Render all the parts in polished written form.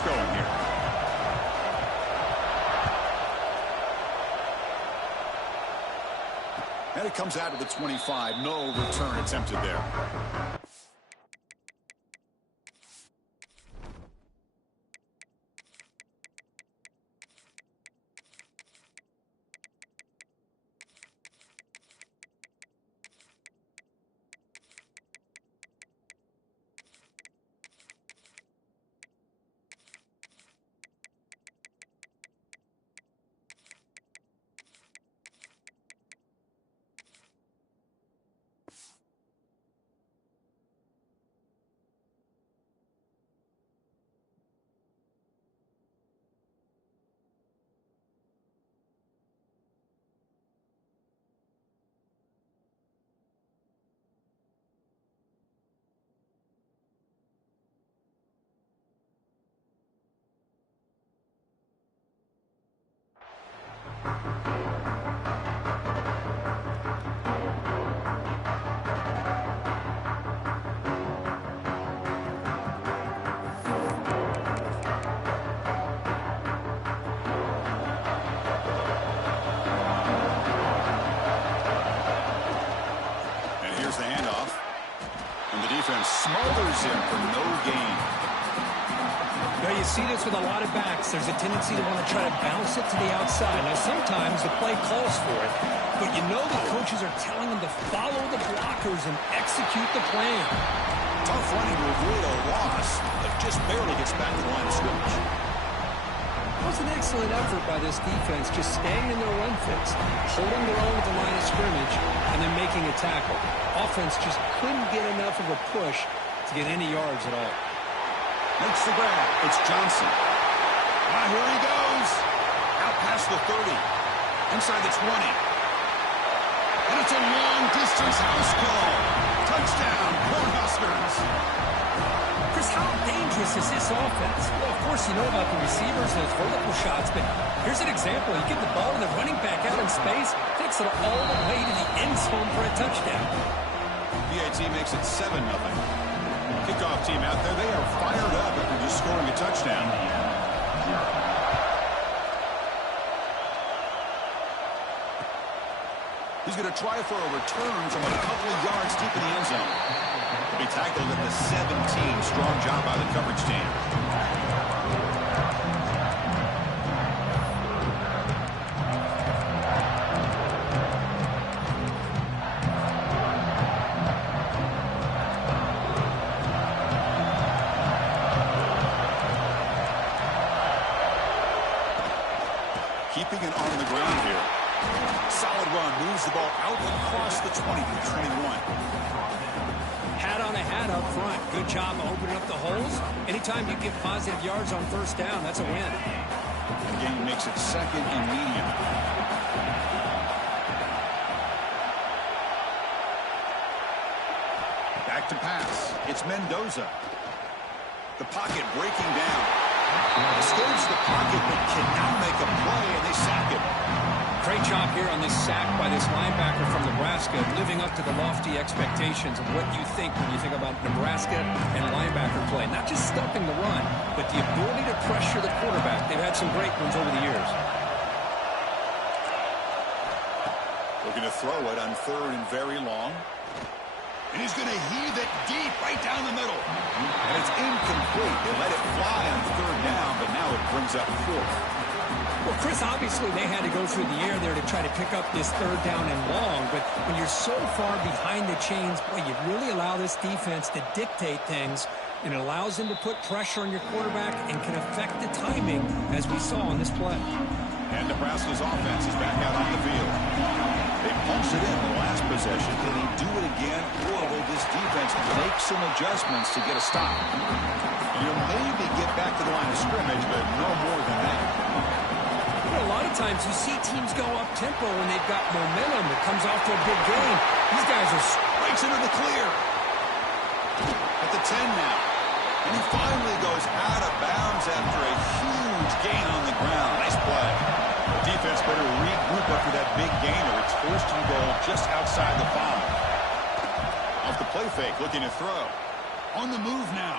this going here. And it comes out of the 25. No return attempted there. Smothers him for no gain. Now you see this with a lot of backs. There's a tendency to want to try to bounce it to the outside. Now sometimes the play calls for it, but you know the coaches are telling them to follow the blockers and execute the plan. Tough running to avoid a loss, but just barely gets back to the line of scrimmage. That was an excellent effort by this defense, just staying in their run fits, holding their own at the line of scrimmage, and then making a tackle. Offense just couldn't get enough of a push to get any yards at all. Makes the grab. It's Johnson. Here he goes. Out past the 30. Inside the 20. And it's a long-distance house call. Touchdown, Cornhuskers. Chris, how dangerous is this offense? Well, of course, you know about the receivers and those vertical shots, but here's an example. You get the ball and the running back out in space, takes it all the way to the end zone for a touchdown. PAT makes it 7-0. Kickoff team out there, they are fired up after just scoring a touchdown. He's going to try for a return from a couple of yards deep in the end zone. He tackled at the 17. Strong job by the coverage team. Keeping it on the ground here. Solid run. Moves the ball out across the 20 to 21. Hat on a hat up front. Good job of opening up the holes. Anytime you get positive yards on first down, that's a win. The game makes it 2nd and medium. Back to pass. It's Mendoza. The pocket breaking down. Escapes the pocket, but can now make a play, and they sack him. Great job here on this sack by this linebacker from Nebraska, living up to the lofty expectations of what you think when you think about Nebraska and linebacker play. Not just stopping the run, but the ability to pressure the quarterback. They've had some great ones over the years. Looking to throw it on 3rd and very long. And he's going to heave it deep right down the middle. And it's incomplete. They let it fly on 3rd down, but now it brings up 4th. Well, Chris, obviously they had to go through the air there to try to pick up this 3rd down and long, but when you're so far behind the chains, boy, you really allow this defense to dictate things, and it allows them to put pressure on your quarterback and can affect the timing, as we saw on this play. And Nebraska's offense is back out on the field. They punched it in the last possession. Can they do it again, or will this defense make some adjustments to get a stop? You'll maybe get back to the line of scrimmage, but no more than that. A lot of times you see teams go up-tempo when they've got momentum. It comes off to a big game. These guys are strikes into the clear. At the 10 now. And he finally goes out of bounds after a huge gain on the ground. Nice play. The defense better regroup after that big gainer. It's 1st and goal just outside the 5. Off the play fake, looking to throw. On the move now.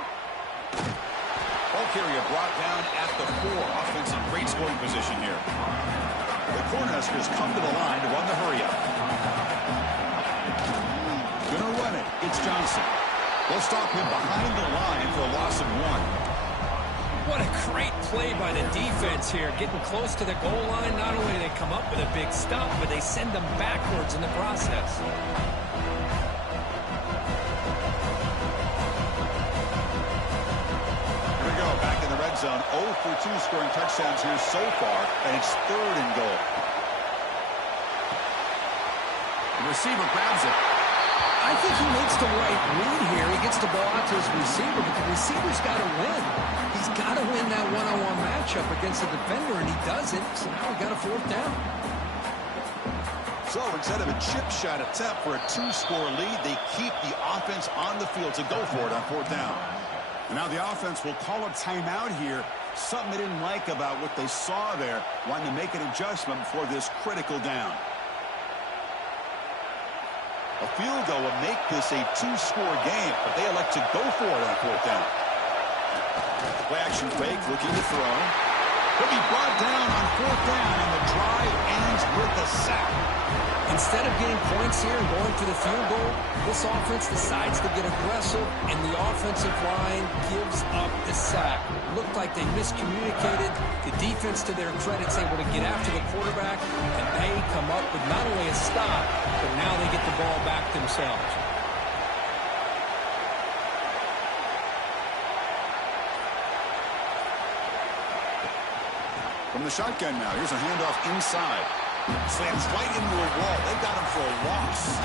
Ball carrier brought down at the 4. Offense in great scoring position here. The Cornhuskers come to the line to run the hurry-up. Gonna run it. It's Johnson. They'll stop him behind the line for a loss of 1. What a great play by the defense here. Getting close to the goal line, not only do they come up with a big stop, but they send them backwards in the process. Here we go, back in the red zone. 0 for 2 scoring touchdowns here so far, and it's 3rd and goal. The receiver grabs it. I think he makes the right read here. He gets the ball out to his receiver, but the receiver's got to win. He's got to win that one-on-one matchup against the defender, and he doesn't. So now we got a 4th down. So instead of a chip shot attempt for a 2-score lead, they keep the offense on the field to go for it on 4th down. And now the offense will call a timeout here. Something they didn't like about what they saw there, wanting to make an adjustment before this critical down. A field goal would make this a 2-score game, but they elect to go for it on 4th down. Play action fake, looking to throw. He'll be brought down on 4th down, and the drive ends with a sack. Instead of getting points here and going for the field goal, this offense decides to get aggressive, and the offensive line gives up the sack. Looked like they miscommunicated. The defense, to their credit, is able to get after the quarterback, and they come up with not only a stop, but now they get the ball back themselves. From the shotgun now, here's a handoff inside. Slams right into a wall. They got him for a loss.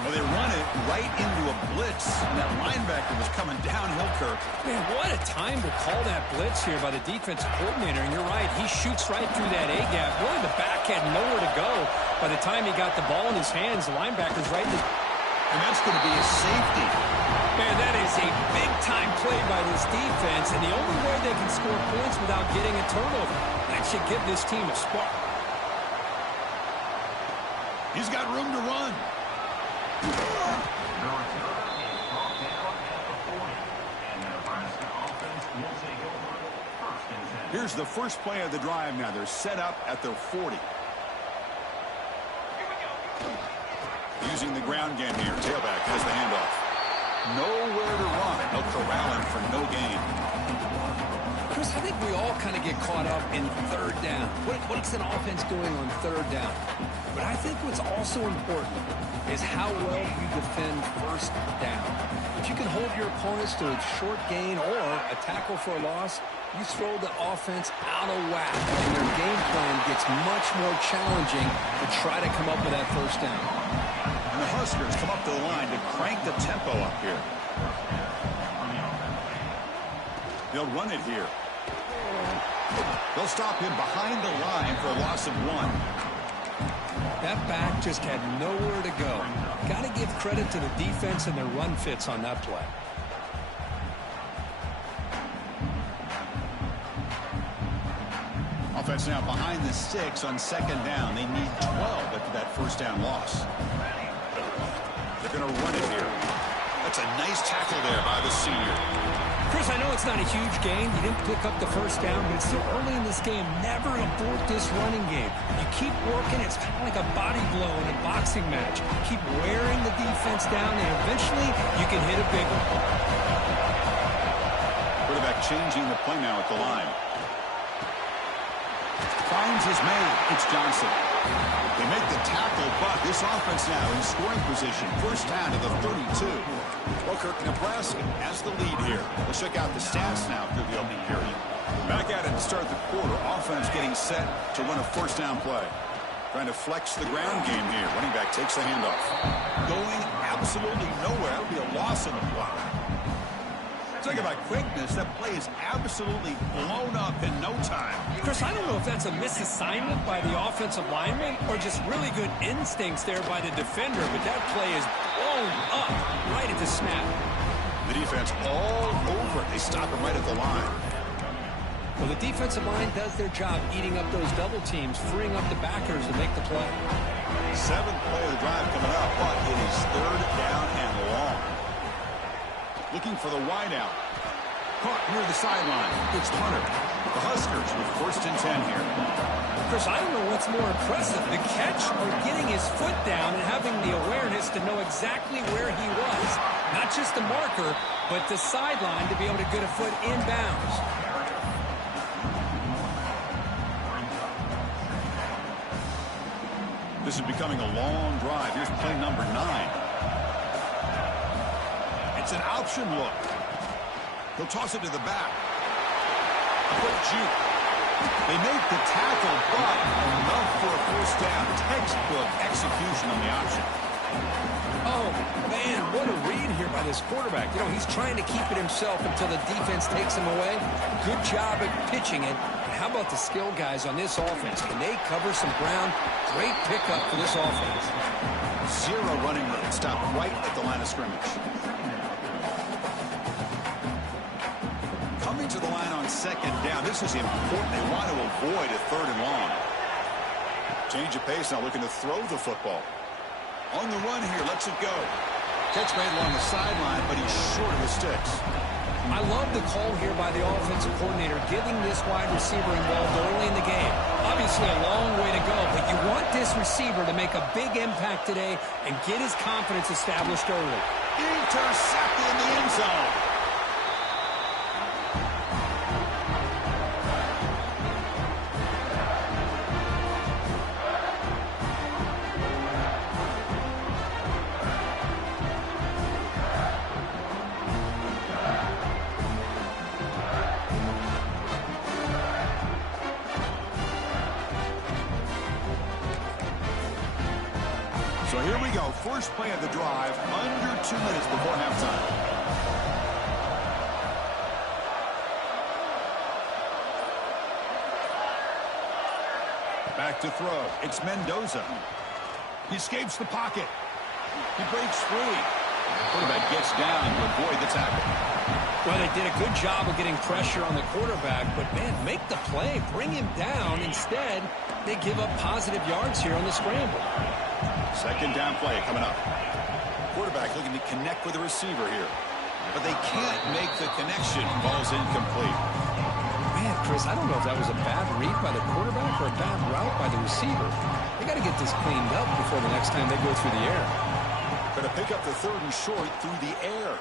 Well, they run it right into a blitz, and that linebacker was coming downhill, Kirk. Man, what a time to call that blitz here by the defensive coordinator. And you're right, he shoots right through that A-gap. Really, the back had nowhere to go. By the time he got the ball in his hands, the linebacker's right in his... And that's going to be a safety. Man, that is a big-time play by this defense, and the only way they can score points without getting a turnover. That should give this team a spark. He's got room to run. Here's the first play of the drive now. They're set up at their 40. Using the ground game here. Tailback has the handoff. Nowhere to run. They'll corral him for no gain. Chris, I think we all kind of get caught up in 3rd down. What's an offense doing on 3rd down? But I think what's also important is how well you defend 1st down. If you can hold your opponents to a short gain or a tackle for a loss, you throw the offense out of whack, and their game plan gets much more challenging to try to come up with that 1st down. And the Huskers come up to the line to crank the tempo up here. They'll run it here. They'll stop him behind the line for a loss of 1. That back just had nowhere to go. Got to give credit to the defense and their run fits on that play. Offense now behind the 6 on 2nd down. They need 12 after that 1st down loss. They're going to run it here. That's a nice tackle there by the senior. Chris, I know it's not a huge gain. You didn't pick up the 1st down, but it's still early in this game. Never abort this running game. You keep working. It's kind of like a body blow in a boxing match. Keep wearing the defense down, and eventually you can hit a big one. Quarterback changing the play now at the line. Finds his man. It's Johnson. They make the tackle, but this offense now in scoring position. 1st down to the 32. Well, Kirk, Nebraska has the lead here. Let's check out the stats now through the opening period. Back at it to start the quarter. Offense getting set to run a 1st down play. Trying to flex the ground game here. Running back takes the handoff. Going absolutely nowhere. That'll be a loss on the block. Talk about quickness. That play is absolutely blown up in no time. Chris, I don't know if that's a misassignment by the offensive lineman or just really good instincts there by the defender, but that play is blown up right at the snap. The defense all over it. They stop him right at the line. Well, the defensive line does their job eating up those double teams, freeing up the backers to make the play. 7th play of the drive coming up, but it is 3rd down and long. Looking for the wide out. Caught near the sideline. It's Hunter. The Huskers with 1st and 10 here. Chris, I don't know what's more impressive, the catch or getting his foot down and having the awareness to know exactly where he was. Not just the marker, but the sideline to be able to get a foot inbounds. This is becoming a long drive. Here's play number 9. It's an option look. He'll toss it to the back. Quick juke. They make the tackle, but enough for a 1st down. Textbook execution on the option. Oh, man, what a read here by this quarterback. You know, he's trying to keep it himself until the defense takes him away. Good job at pitching it. And how about the skill guys on this offense? Can they cover some ground? Great pickup for this offense. 0 running room. Stopped right at the line of scrimmage. Coming to the line on 2nd down. This is important. They want to avoid a 3rd and long. Change of pace, now looking to throw the football. On the run here, lets it go. Catch made along the sideline, but he's short of the sticks. I love the call here by the offensive coordinator, giving this wide receiver involved early in the game. Obviously a long way to go, but you want this receiver to make a big impact today and get his confidence established early. Intercepted in the end zone. So here we go. First play of the drive, under 2 minutes before halftime. Back to throw. It's Mendoza. He escapes the pocket. He breaks free. Quarterback gets down to avoid the tackle. Well, they did a good job of getting pressure on the quarterback, but, man, make the play. Bring him down. Instead, they give up positive yards here on the scramble. 2nd down play coming up. Quarterback looking to connect with the receiver here. But they can't make the connection. Ball's incomplete. Man, Chris, I don't know if that was a bad read by the quarterback or a bad route by the receiver. They got to get this cleaned up before the next time they go through the air. Going to pick up the 3rd and short through the air.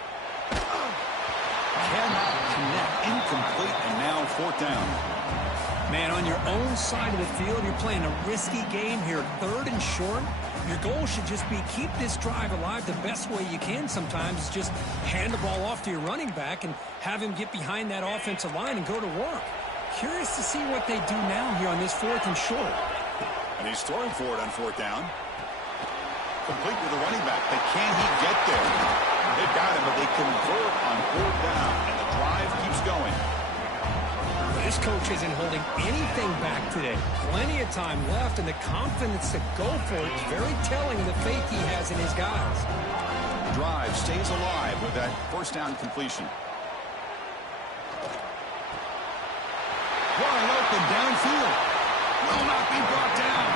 Cannot connect. Incomplete, and now 4th down. Man, on your own side of the field, you're playing a risky game here. 3rd and short. Your goal should just be keep this drive alive the best way you can sometimes is just hand the ball off to your running back and have him get behind that offensive line and go to work. Curious to see what they do now here on this 4th and short. And he's throwing for it on 4th down. Complete with the running back, but can he get there? They've got him, but they convert on 4th down, and the drive keeps going. This coach isn't holding anything back today. Plenty of time left, and the confidence to go for it is very telling of the faith he has in his guys. Drive stays alive with that 1st down completion. Wide open downfield. Will not be brought down.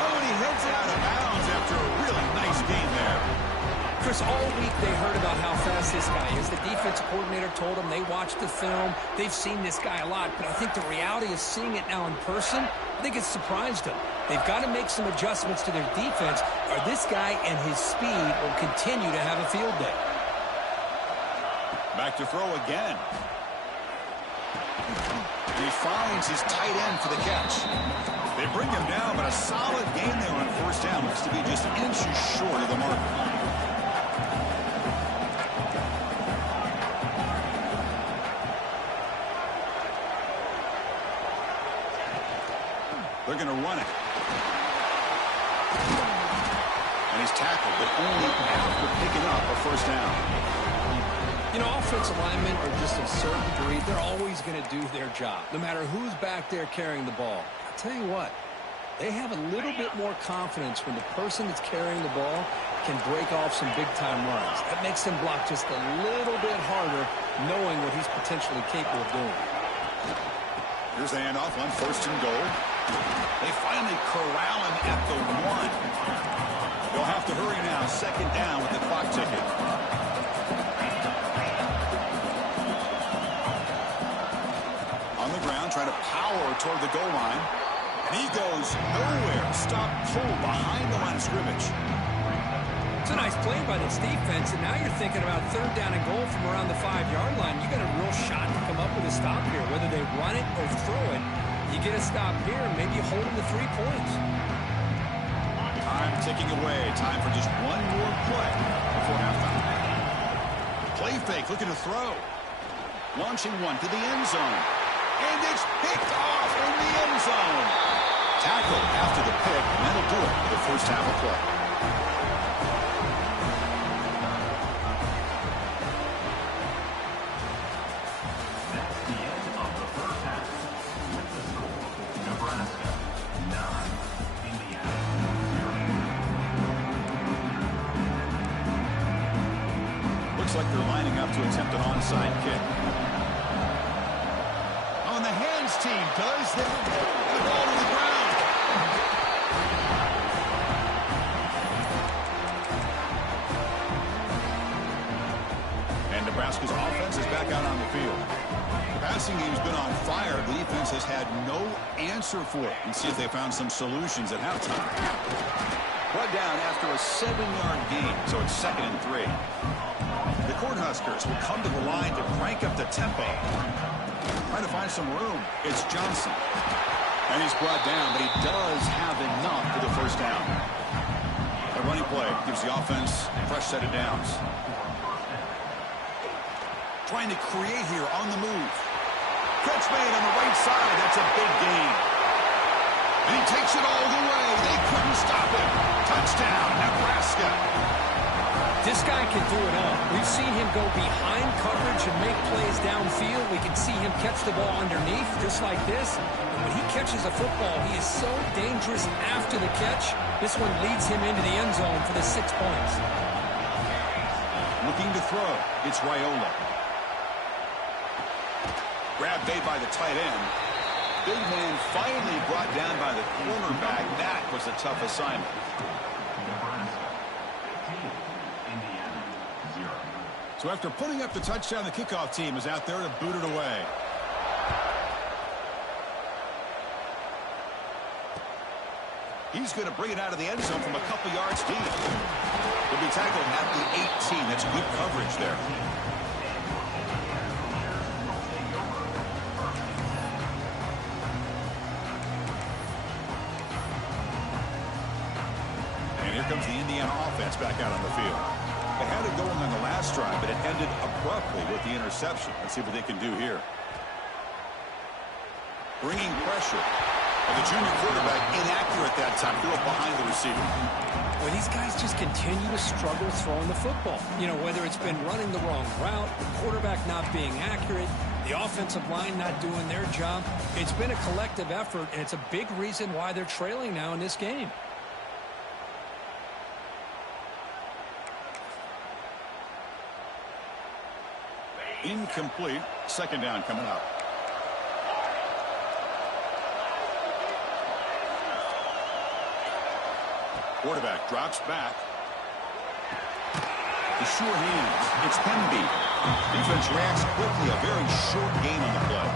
Oh, and he heads out of bounds after a really nice game there. Chris, all week they heard about how fast this guy is. The defense coordinator told them they watched the film. They've seen this guy a lot, but I think the reality of seeing it now in person, I think it's surprised them. They've got to make some adjustments to their defense, or this guy and his speed will continue to have a field day. Back to throw again. He finds his tight end for the catch. They bring him down, but a solid game there on 1st down. Looks to be just inches short of the marker. They're going to run it. And he's tackled, but only after picking up a 1st down. You know, offensive linemen are just a certain breed. They're always going to do their job, no matter who's back there carrying the ball. I'll tell you what, they have a little bit more confidence when the person that's carrying the ball can break off some big-time runs. That makes them block just a little bit harder, knowing what he's potentially capable of doing. Here's the handoff on 1st and goal. They finally corral him at the 1. They'll have to hurry now. 2nd down with the clock ticking. ground, trying to power toward the goal line. And he goes nowhere. Stop pull behind the line of scrimmage. It's a nice play by this defense, and now you're thinking about third down and goal from around the 5-yard line. You got a real shot to come up with a stop here. Whether they run it or throw it, you get a stop here, and maybe you hold them to 3 points. Time ticking away. Time for just one more play before halftime. Play fake, looking to throw. Launching one to the end zone. And it's picked off in the end zone. Tackle after the pick, and that'll do it for the first half of play. That's the end of the first half. With the score, Nebraska 9, Indiana 0. Looks like they're lining up to attempt an onside kick. On the hands team does the ball to the ground. And Nebraska's offense is back out on the field. The passing game's been on fire. The defense has had no answer for it. And see if they found some solutions at halftime. Brought down after a 7-yard gain, so it's 2nd and 3. The Cornhuskers will come to the line to crank up the tempo. Trying to find some room. It's Johnson. And he's brought down, but he does have enough for the first down. A running play gives the offense a fresh set of downs. Trying to create here on the move. Catch made on the right side. That's a big gain. And he takes it all the way. They couldn't stop him. Touchdown, Nebraska. This guy can do it all. We've seen him go behind coverage and make plays downfield. We can see him catch the ball underneath, just like this. And when he catches a football, he is so dangerous after the catch. This one leads him into the end zone for the 6 points. Looking to throw. It's Raiola. Grab made by the tight end. Big man finally brought down by the cornerback. That was a tough assignment. So after putting up the touchdown, the kickoff team is out there to boot it away. He's going to bring it out of the end zone from a couple yards deep. He'll be tackled at the 18. That's good coverage there. And here comes the Indiana offense back out on the field. They had it going on the last drive, but it ended abruptly with the interception. Let's see what they can do here. Bringing pressure. And the junior quarterback inaccurate that time. Threw it behind the receiver. Well, these guys just continue to struggle throwing the football. You know, whether it's been running the wrong route, the quarterback not being accurate, the offensive line not doing their job. It's been a collective effort, and it's a big reason why they're trailing now in this game. Incomplete. 2nd down coming up. Quarterback drops back. The sure hands. It's Hemby. Defense reacts quickly. A very short gain on the play.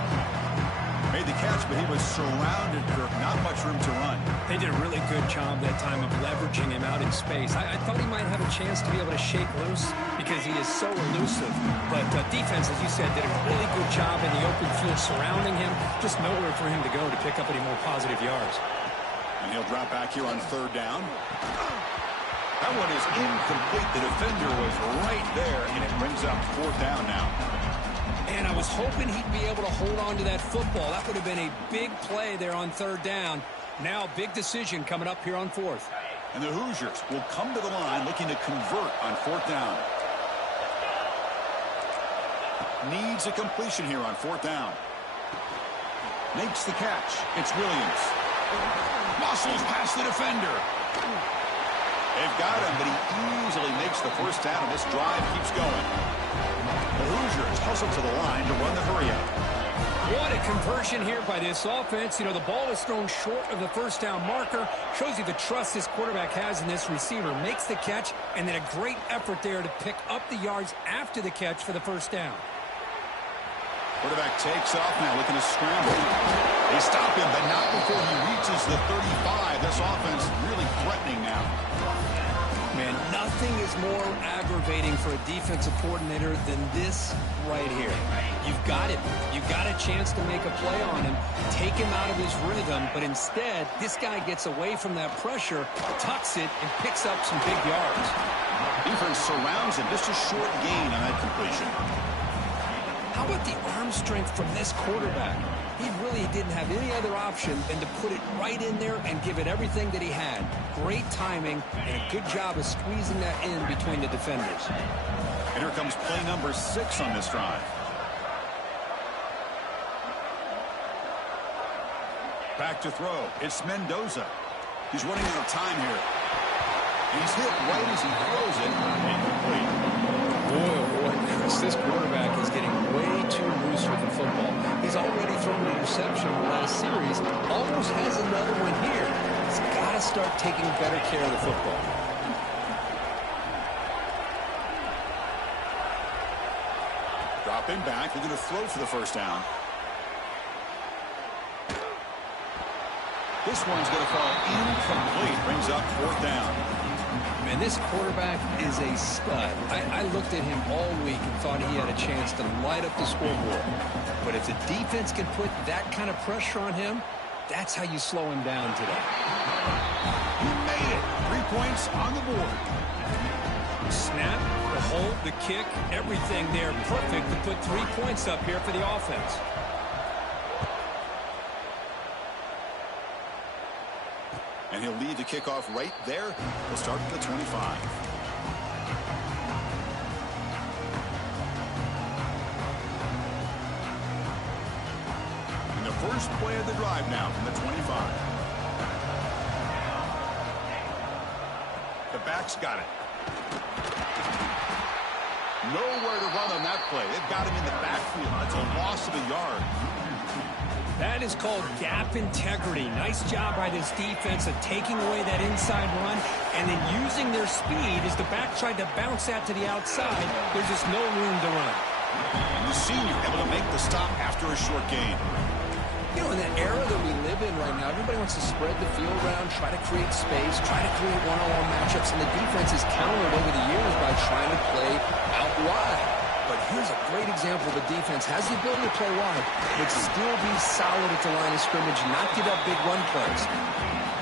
Made the catch, but he was surrounded. Not much room to run. They did a really good job that time of leveraging him out in space. I thought he might have a chance to be able to shake loose because he is so elusive. But defense, as you said, did a really good job in the open field surrounding him. Just nowhere for him to go to pick up any more positive yards. And he'll drop back here on 3rd down. That one is incomplete. The defender was right there, and it brings up 4th down now. And I was hoping he'd be able to hold on to that football. That would have been a big play there on 3rd down. Now, big decision coming up here on 4th. And the Hoosiers will come to the line looking to convert on 4th down. Needs a completion here on 4th down. Makes the catch. It's Williams. Muscles past the defender. They've got him, but he easily makes the first down, and this drive keeps going. The Hoosiers hustle to the line to run the hurry-up. What a conversion here by this offense. You know, the ball is thrown short of the first down marker. Shows you the trust this quarterback has in this receiver. Makes the catch, and then a great effort there to pick up the yards after the catch for the first down. Quarterback takes off now, looking to scramble. They stop him, but not before he reaches the 35. This offense really threatening now. Man, nothing is more aggravating for a defensive coordinator than this right here. You've got him. You've got a chance to make a play on him, take him out of his rhythm, but instead, this guy gets away from that pressure, tucks it, and picks up some big yards. Defense surrounds him. Just a short gain on that completion. How about the arm strength from this quarterback? He really didn't have any other option than to put it right in there and give it everything that he had. Great timing and a good job of squeezing that in between the defenders. And here comes play number 6 on this drive. Back to throw. It's Mendoza. He's running out of time here. He's hit right as he throws it. Incomplete. Boy, oh boy, Chris, this quarterback is getting way too loose with the football. He's already thrown an interception in the last series. Almost has another one here. He's got to start taking better care of the football. Dropping back. They're going to throw for the first down. This one's going to fall incomplete. Brings up 4th down. Man, this quarterback is a stud. I looked at him all week and thought he had a chance to light up the scoreboard. But if the defense can put that kind of pressure on him, that's how you slow him down today. He made it. 3 points on the board. Snap, the hold, the kick, everything there perfect to put 3 points up here for the offense. And he'll lead the kickoff right there. He'll start at the 25. And the first play of the drive now from the 25. The back's got it. Nowhere to run on that play. They've got him in the backfield. That's a loss of a yard. That is called gap integrity. Nice job by this defense of taking away that inside run and then using their speed as the back tried to bounce that to the outside. There's just no room to run. And the senior able to make the stop after a short gain. You know, in the era that we live in right now, everybody wants to spread the field around, try to create space, try to create one-on-one matchups, and the defense is countered over the years by trying to play out wide. But here's a great example. The defense has the ability to play wide, but still be solid at the line of scrimmage, not give up big run plays.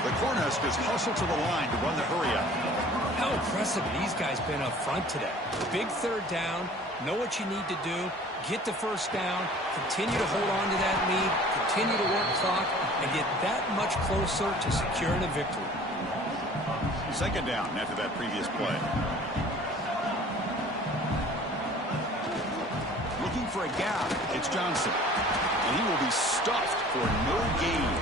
The Cornhuskers hustle to the line to run the hurry-up. How impressive these guys been up front today. Big 3rd down, know what you need to do, get the first down, continue to hold on to that lead, continue to work clock, and get that much closer to securing a victory. 2nd down after that previous play. Looking for a gap, it's Johnson. And he will be stuffed for no gain.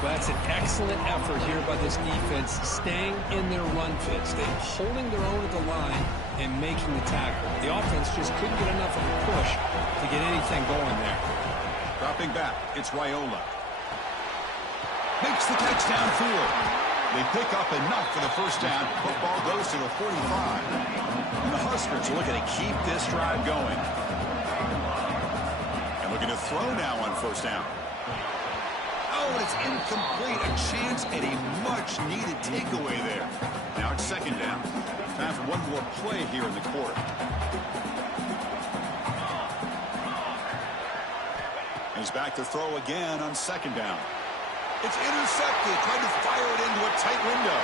Well, that's an excellent effort here by this defense, staying in their run fits. They're holding their own at the line and making the tackle. The offense just couldn't get enough of a push to get anything going there. Dropping back, it's Raiola. Makes the catch downfield. They pick up enough for the first down. Football goes to the 45. And the Huskers are looking to keep this drive going. And looking to throw now on 1st down. Oh, and it's incomplete. A chance at a much-needed takeaway there. Now it's 2nd down. Time for one more play here in the quarter. And he's back to throw again on 2nd down. It's intercepted. Tried to fire it into a tight window.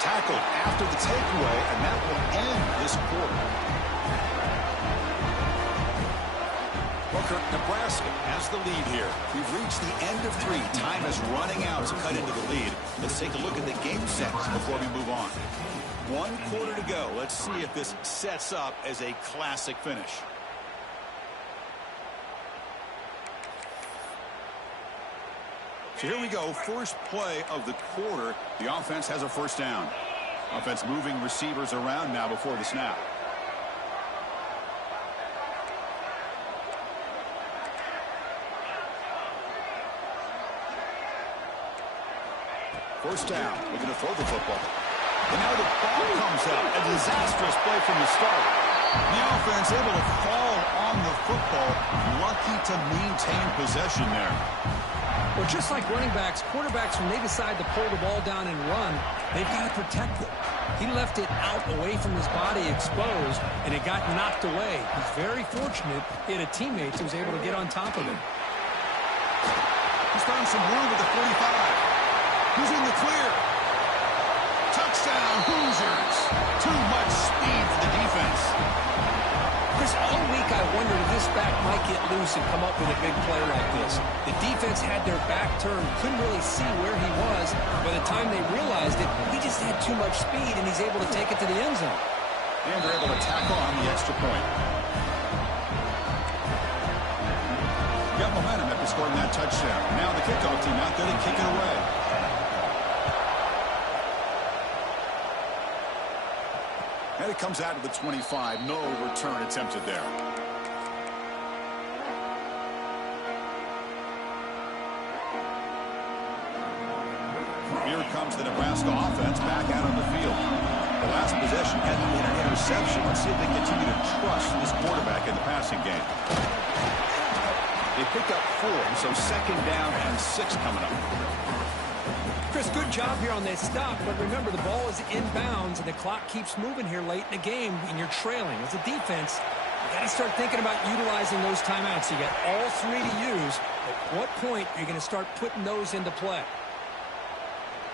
Tackled after the takeaway, and that will end this quarter. Booker, Nebraska has the lead here. We've reached the end of 3. Time is running out to cut into the lead. Let's take a look at the game sets before we move on. 1 quarter to go. Let's see if this sets up as a classic finish. So here we go. First play of the quarter. The offense has a first down. Offense moving receivers around now before the snap. First down. Looking to throw the football. And now the ball comes out. A disastrous play from the start. The offense able to fall on the football, lucky to maintain possession there. Well, just like running backs, quarterbacks, when they decide to pull the ball down and run, they've got to protect it. He left it out away from his body exposed, and it got knocked away. He's very fortunate he had a teammate who was able to get on top of him. He's found some room at the 45. He's in the clear. Touchdown, Hoosiers. Too much speed for the defense. Chris, all week I wondered if this back might get loose and come up with a big play like this. The defense had their back turned, couldn't really see where he was. By the time they realized it, he just had too much speed, and he's able to take it to the end zone. And they're able to tackle on the extra point. Got momentum after scoring that touchdown. Now the kickoff team out there to kick it away. And it comes out of the 25. No return attempted there. Here comes the Nebraska offense back out on the field. The last possession had an interception. Let's see if they continue to trust this quarterback in the passing game. They pick up 4, so 2nd down and 6 coming up. Chris, good job here on this stop, but remember, the ball is inbounds, and the clock keeps moving here late in the game, and you're trailing. As a defense, you got to start thinking about utilizing those timeouts. You got all 3 to use. At what point are you going to start putting those into play?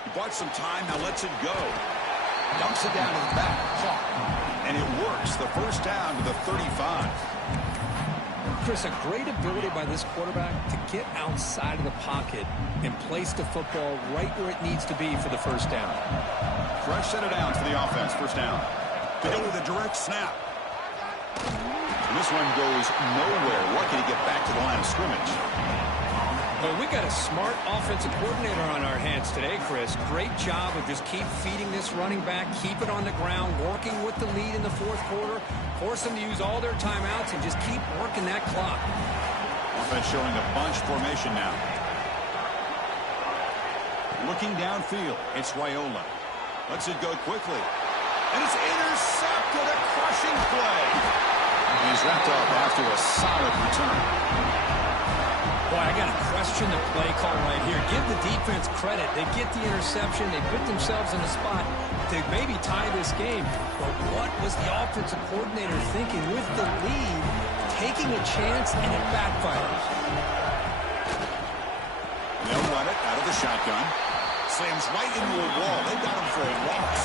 He bought some time, now lets it go. Dumps it down to the back, caught, and it works. The first down to the 35. Chris, a great ability by this quarterback to get outside of the pocket and place the football right where it needs to be for the first down. Fresh set of downs for the offense, first down. To go with a direct snap. And this one goes nowhere. Lucky to get back to the line of scrimmage. Well, we got a smart offensive coordinator on our hands today, Chris. Great job of just keep feeding this running back, keep it on the ground, working with the lead in the 4th quarter, force them to use all their timeouts, and just keep working that clock. Offense showing a bunch formation now. Looking downfield, it's Raiola. Lets it go quickly. And it's intercepted, a crushing play. And he's wrapped up after a solid return. Boy, I got to question the play call right here. Give the defense credit. They get the interception. They put themselves in a spot to maybe tie this game. But what was the offensive coordinator thinking with the lead, taking a chance, and it backfires? They'll run it out of the shotgun. Slams right into a wall. They got him for a loss.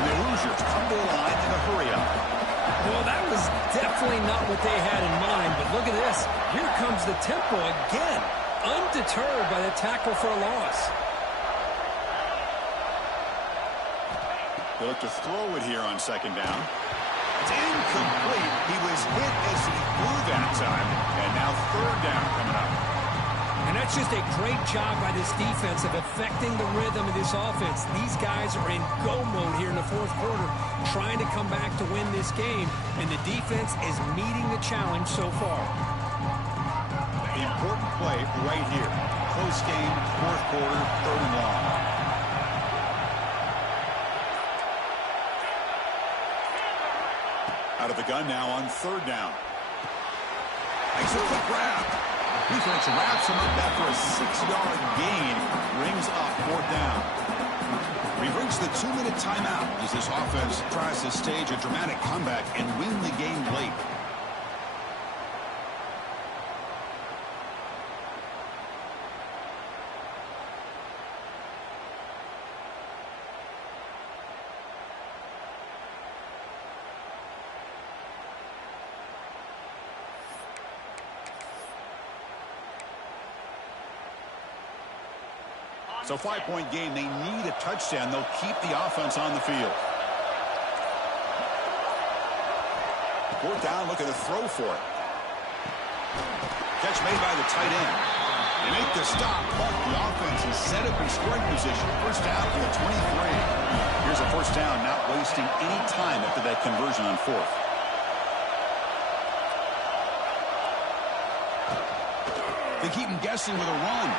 And the Hoosiers come to the line in a hurry-up. Well, that was definitely not what they had in mind, but look at this. Here comes the tempo again, undeterred by the tackle for a loss. They look to throw it here on 2nd down. It's incomplete. He was hit as he threw that time, and now 3rd down coming up. And that's just a great job by this defense of affecting the rhythm of this offense. These guys are in go mode here in the 4th quarter, trying to come back to win this game, and the defense is meeting the challenge so far. Important play right here. Close game, 4th quarter, 3rd and long. Out of the gun now on 3rd down. Makes a quick grab. Defense wraps him up after a 6-yard gain. Rings up 4th down. We've reached the 2-minute timeout as this offense tries to stage a dramatic comeback and win the game late. So 5-point game. They need a touchdown. They'll keep the offense on the field. 4th down, looking to throw for it. Catch made by the tight end. They make the stop, but the offense is set up in scoring position. First down for the 23. Here's a first down, not wasting any time after that conversion on 4th. They keep him guessing with a run.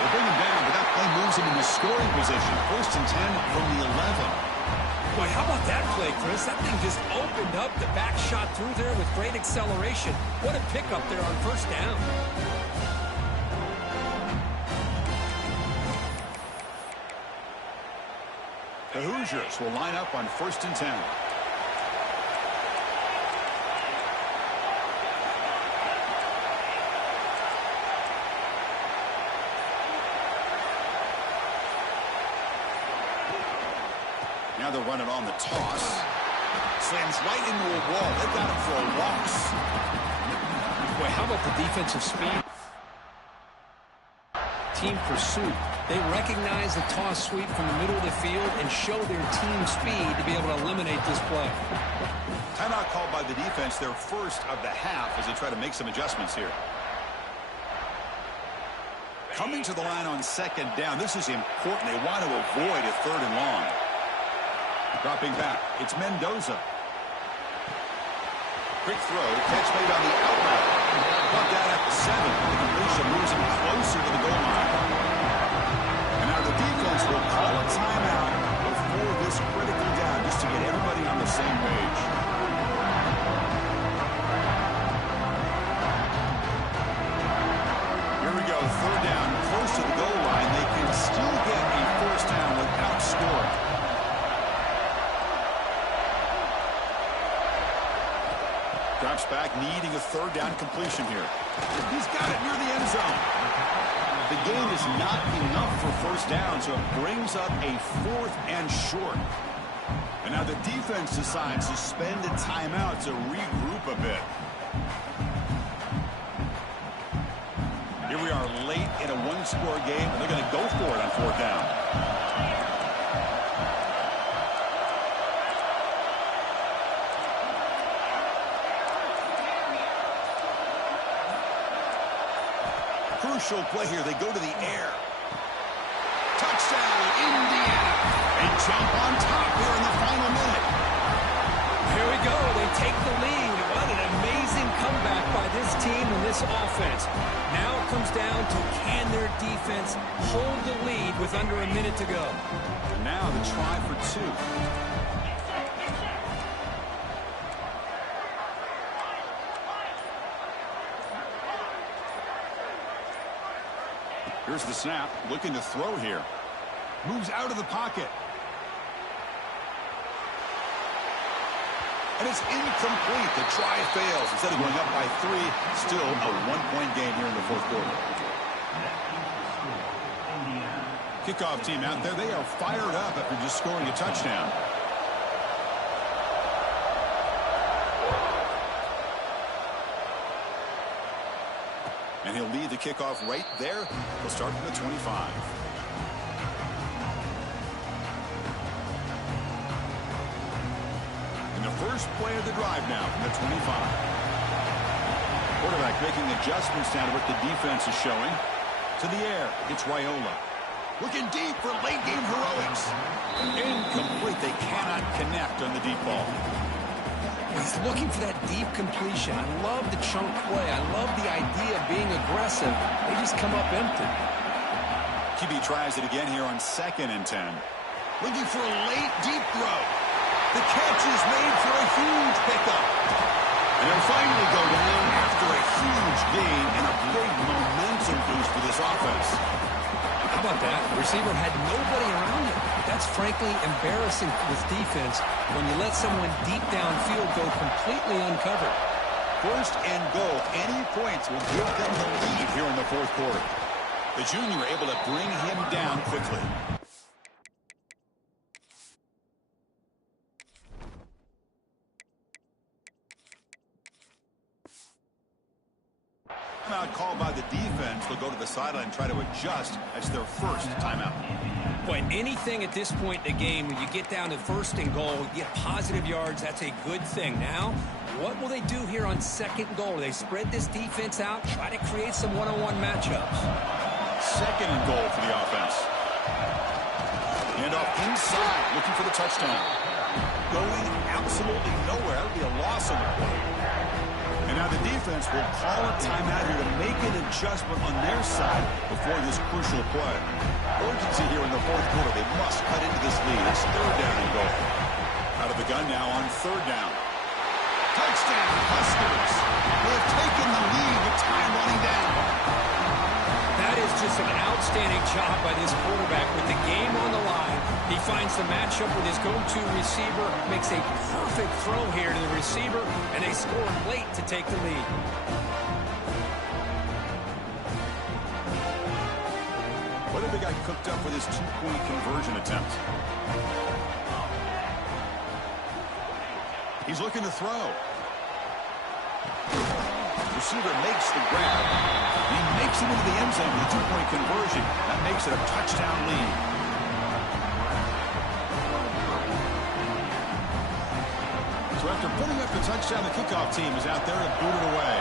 They bring him down, but that play moves him into scoring position. 1st and 10 from the 11. Boy, how about that play, Chris? That thing just opened up. The back shot through there with great acceleration. What a pickup there on first down. The Hoosiers will line up on 1st and 10. Now they're running on the toss. Slams right into a wall. They got him for a loss. Boy, how about the defensive speed? Team pursuit. They recognize the toss sweep from the middle of the field and show their team speed to be able to eliminate this play. Timeout called by the defense, their first of the half, as they try to make some adjustments here. Coming to the line on 2nd down. This is important. They want to avoid a 3rd and long. Dropping back, it's Mendoza. Quick throw, catch made on the outlet. Brought down at the 7. The completion moves him closer to the goal line. And now the defense will call a timeout before this critical down, just to get everybody on the same page. Here we go, 3rd down, close to the goal line. They can still get a 1st down without scoring. Drops back, needing a 3rd down completion here. He's got it near the end zone. The gain is not enough for 1st down, so it brings up a 4th and short. And now the defense decides to spend a timeout to regroup a bit. Here we are late in a 1-score game, and they're going to go for it on 4th down. Crucial play here. They go to the air. Touchdown, Indiana. They jump on top here in the final minute. Here we go. They take the lead. What an amazing comeback by this team and this offense. Now it comes down to, can their defense hold the lead with under a minute to go? And now the try for 2. Here's the snap, looking to throw here. Moves out of the pocket. And it's incomplete. The try fails. Instead of going up by 3, still a 1-point game here in the 4th quarter. Kickoff team out there. They are fired up after just scoring a touchdown. And he'll lead the kickoff right there. He'll start from the 25. And the first play of the drive now from the 25. Quarterback making adjustments down to what the defense is showing. To the air, it's Raiola. Looking deep for late-game heroics. Incomplete. They cannot connect on the deep ball. He's looking for that deep completion. I love the chunk play. I love the idea of being aggressive. They just come up empty. QB tries it again here on 2nd and 10. Looking for a late deep throw. The catch is made for a huge pickup. And he'll finally go down after a huge gain and a big momentum boost for this offense. How about that? The receiver had nobody around him. That's frankly embarrassing for this defense when you let someone deep downfield go completely uncovered. 1st and goal. Any points will give them the lead here in the 4th quarter. The junior able to bring him down quickly. Timeout called by the defense. They'll go to the sideline and try to adjust. That's their first timeout. Boy, anything at this point in the game, when you get down to 1st and goal, you get positive yards, that's a good thing. Now, what will they do here on 2nd and goal? They spread this defense out, try to create some one-on-one matchups. 2nd and goal for the offense. Handoff inside, looking for the touchdown. Going absolutely nowhere. That would be a loss on the play. And now the defense will call a timeout here to make an adjustment on their side before this crucial play. Urgency here in the 4th quarter. They must cut into this lead. It's 3rd down and goal. Out of the gun now on third down. Touchdown, Huskers. They have taken the lead with time running down. That is just an outstanding job by this quarterback with the game on the line. He finds the matchup with his go-to receiver, makes a perfect throw here to the receiver, and they score late to take the lead. What if they got cooked up for this two-point conversion attempt? He's looking to throw. Receiver makes the grab. He makes it into the end zone with a two-point conversion. That makes it a touchdown lead. So after putting up the touchdown, the kickoff team is out there to boot it away.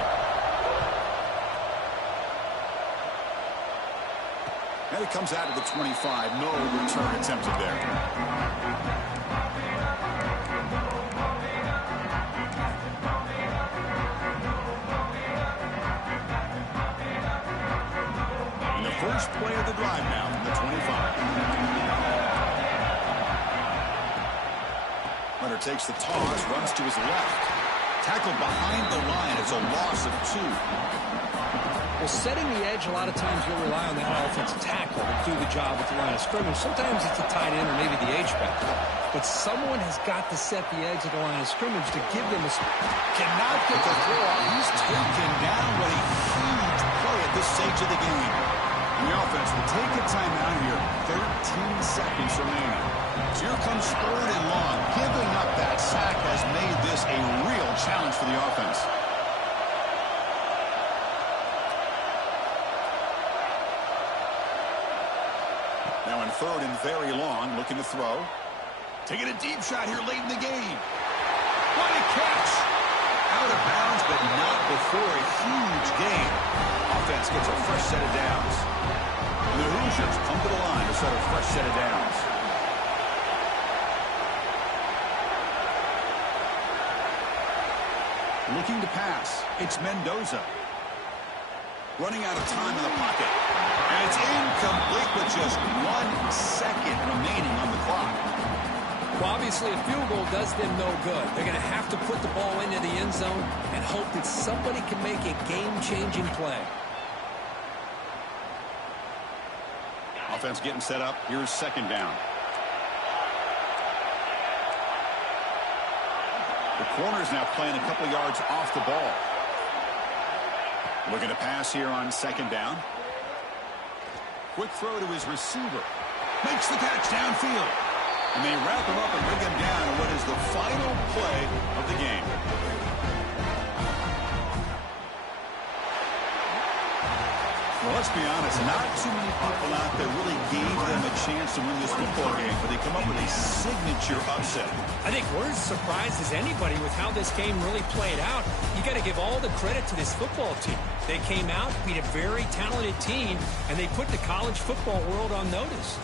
And it comes out to the 25. No return attempted there. First play of the drive now from the 25. Runner takes the toss, runs to his left. Tackled behind the line. It's a loss of 2. Well, setting the edge, a lot of times you'll rely on that offensive tackle to do the job at the line of scrimmage. Sometimes it's a tight end or maybe the H-back. But someone has got to set the edge at the line of scrimmage to give them a... Cannot get the throw out. He's taken down. What a huge play at this stage of the game. The offense will take a timeout here. 13 seconds remaining. So here comes third and long. Giving up that sack has made this a real challenge for the offense. Now in third and very long, looking to throw. Taking a deep shot here late in the game. What a catch! Out of bounds, but not before a huge gain. Offense gets a fresh set of downs. And the Hoosiers come to the line to set a fresh set of downs. Looking to pass. It's Mendoza. Running out of time in the pocket. And it's incomplete with just 1 second remaining on the clock. Well, obviously, a field goal does them no good. They're going to have to put the ball into the end zone and hope that somebody can make a game-changing play. Offense getting set up. Here's second down. The corner's now playing a couple yards off the ball. Looking to pass here on second down. Quick throw to his receiver. Makes the catch downfield. And they wrap him up and bring him down in what is the final play of the game. Well, let's be honest, not too many people out there really gave them a chance to win this football game, but they come up with a signature upset. I think we're as surprised as anybody with how this game really played out. You got to give all the credit to this football team. They came out, beat a very talented team, and they put the college football world on notice.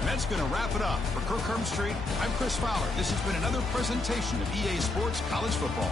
And that's going to wrap it up. For Kirk Herbstreit, I'm Chris Fowler. This has been another presentation of EA Sports College Football.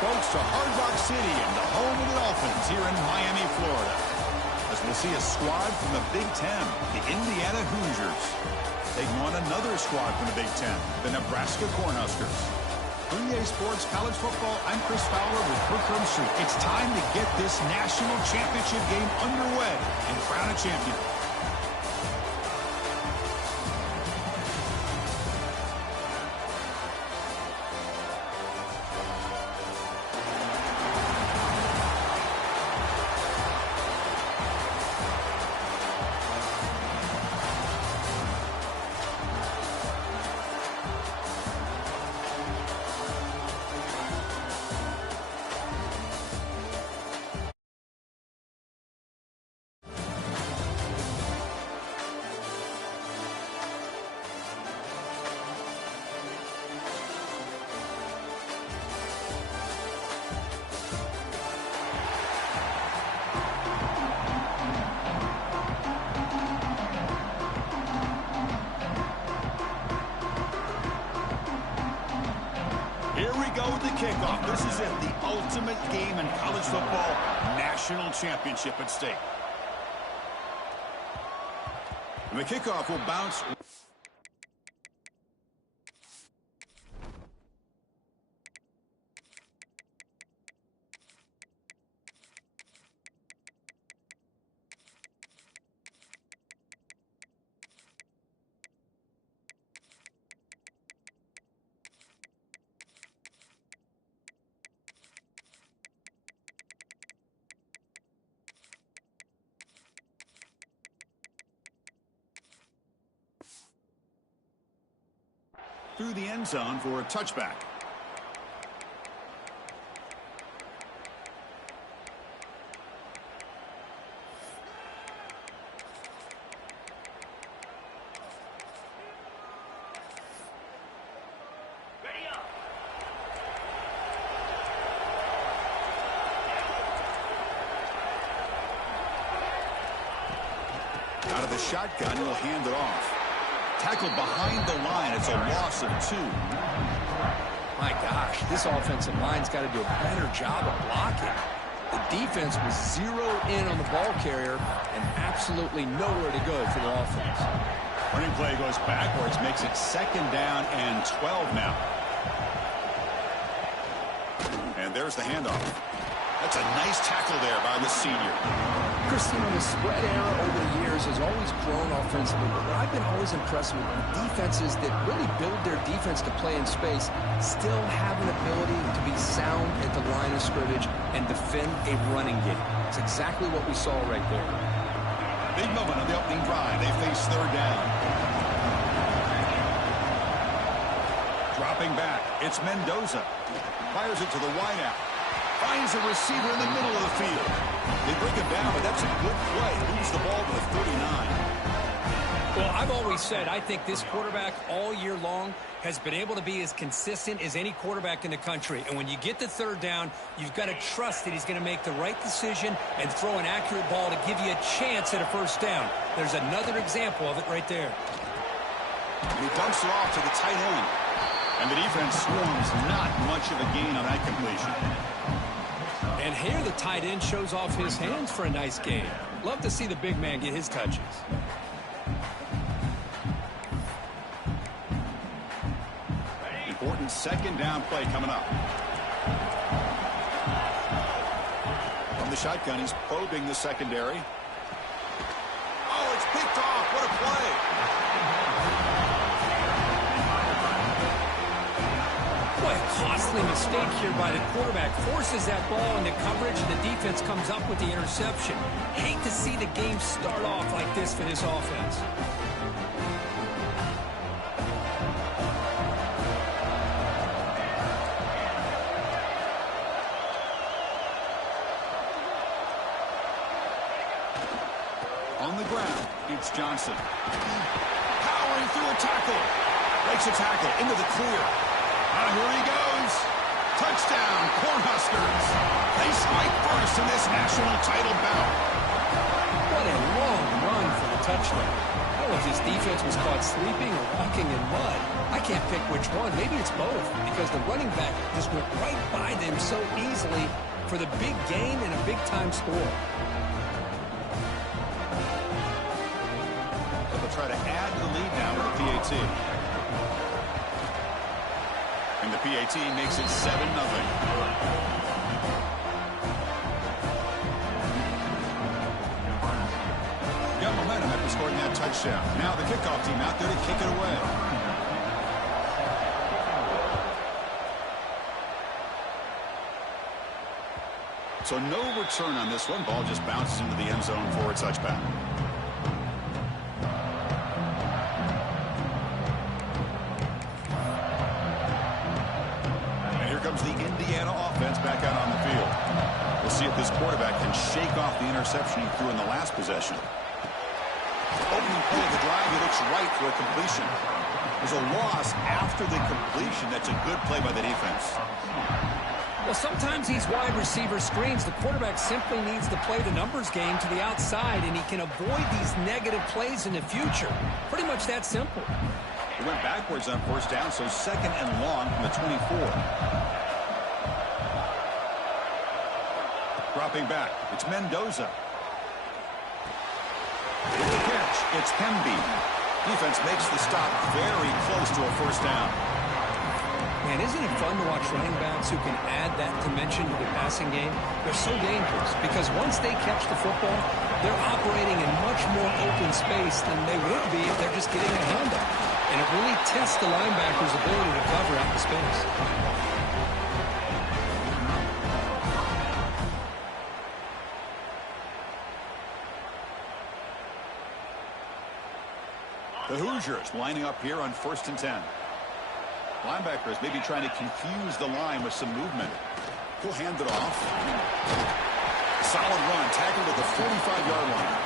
folks, to Hard Rock City and the home of the Dolphins here in Miami, Florida. As we'll see a squad from the Big Ten, the Indiana Hoosiers, taking on another squad from the Big Ten, the Nebraska Cornhuskers. For EA Sports College Football, I'm Chris Fowler with Kirk Herbstreit. It's time to get this national championship game underway and crown a champion. Here we go with the kickoff. This is it, the ultimate game in college football, national championship at stake. And the kickoff will bounce. Through the end zone for a touchback. Out of the shotgun, he'll hand it off. Tackled behind the line. It's a loss of 2. My gosh, this offensive line's got to do a better job of blocking. The defense was zeroed in on the ball carrier and absolutely nowhere to go for the offense. Running play goes backwards, makes it 2nd down and 12 now. And there's the handoff. That's a nice tackle there by the senior. Christine, the spread era over the years has always grown offensively, but what I've been always impressed with defenses that really build their defense to play in space still have an ability to be sound at the line of scrimmage and defend a running game. It's exactly what we saw right there. Big moment on the opening drive. They face 3rd down. Dropping back, it's Mendoza. Fires it to the wideout. Finds a receiver in the middle of the field. They bring him down, but that's a good play. Moves the ball to the 39. Well, I've always said I think this quarterback all year long has been able to be as consistent as any quarterback in the country. And when you get to 3rd down, you've got to trust that he's going to make the right decision and throw an accurate ball to give you a chance at a 1st down. There's another example of it right there. And he dumps it off to the tight end. And the defense swarms not much of a gain on that completion. And here the tight end shows off his hands for a nice game. Love to see the big man get his touches. Important 2nd down play coming up. From the shotgun, he's probing the secondary. Oh, it's picked off. What a play. Boy, a costly mistake here by the quarterback. Forces that ball into coverage, and the defense comes up with the interception. Hate to see the game start off like this for this offense. On the ground, it's Johnson. Powering through a tackle. Breaks a tackle into the clear. Here he goes. Touchdown, Cornhuskers. They strike first in this national title bout. What a long run for the touchdown. know if his defense was caught sleeping or walking in mud. I can't pick which one. Maybe it's both, because the running back just went right by them so easily for the big gain and a big-time score. They'll try to add to the lead now with the PAT. And the PAT makes it 7-0. Got momentum after scoring that touchdown. Now the kickoff team out there to kick it away. So no return on this one. Ball just bounces into the end zone for a touchback. And here comes the Indiana offense back out on the field. We'll see if this quarterback can shake off the interception he threw in the last possession. Opening play of the drive, he looks right for a completion. There's a loss after the completion. That's a good play by the defense. Well, sometimes these wide receiver screens, the quarterback simply needs to play the numbers game to the outside, and he can avoid these negative plays in the future. Pretty much that simple. He went backwards on first down, so second and long from the 24. Dropping back, it's Mendoza. The catch, it's Hemby. Defense makes the stop very close to a first down. Man, isn't it fun to watch running backs who can add that dimension to the passing game? They're so dangerous because once they catch the football, they're operating in much more open space than they would be if they're just getting a handoff. And it really tests the linebacker's ability to cover out the space. The Hoosiers lining up here on 1st and 10. Linebackers maybe trying to confuse the line with some movement. He'll hand it off. Solid run, tackled at the 45-yard line.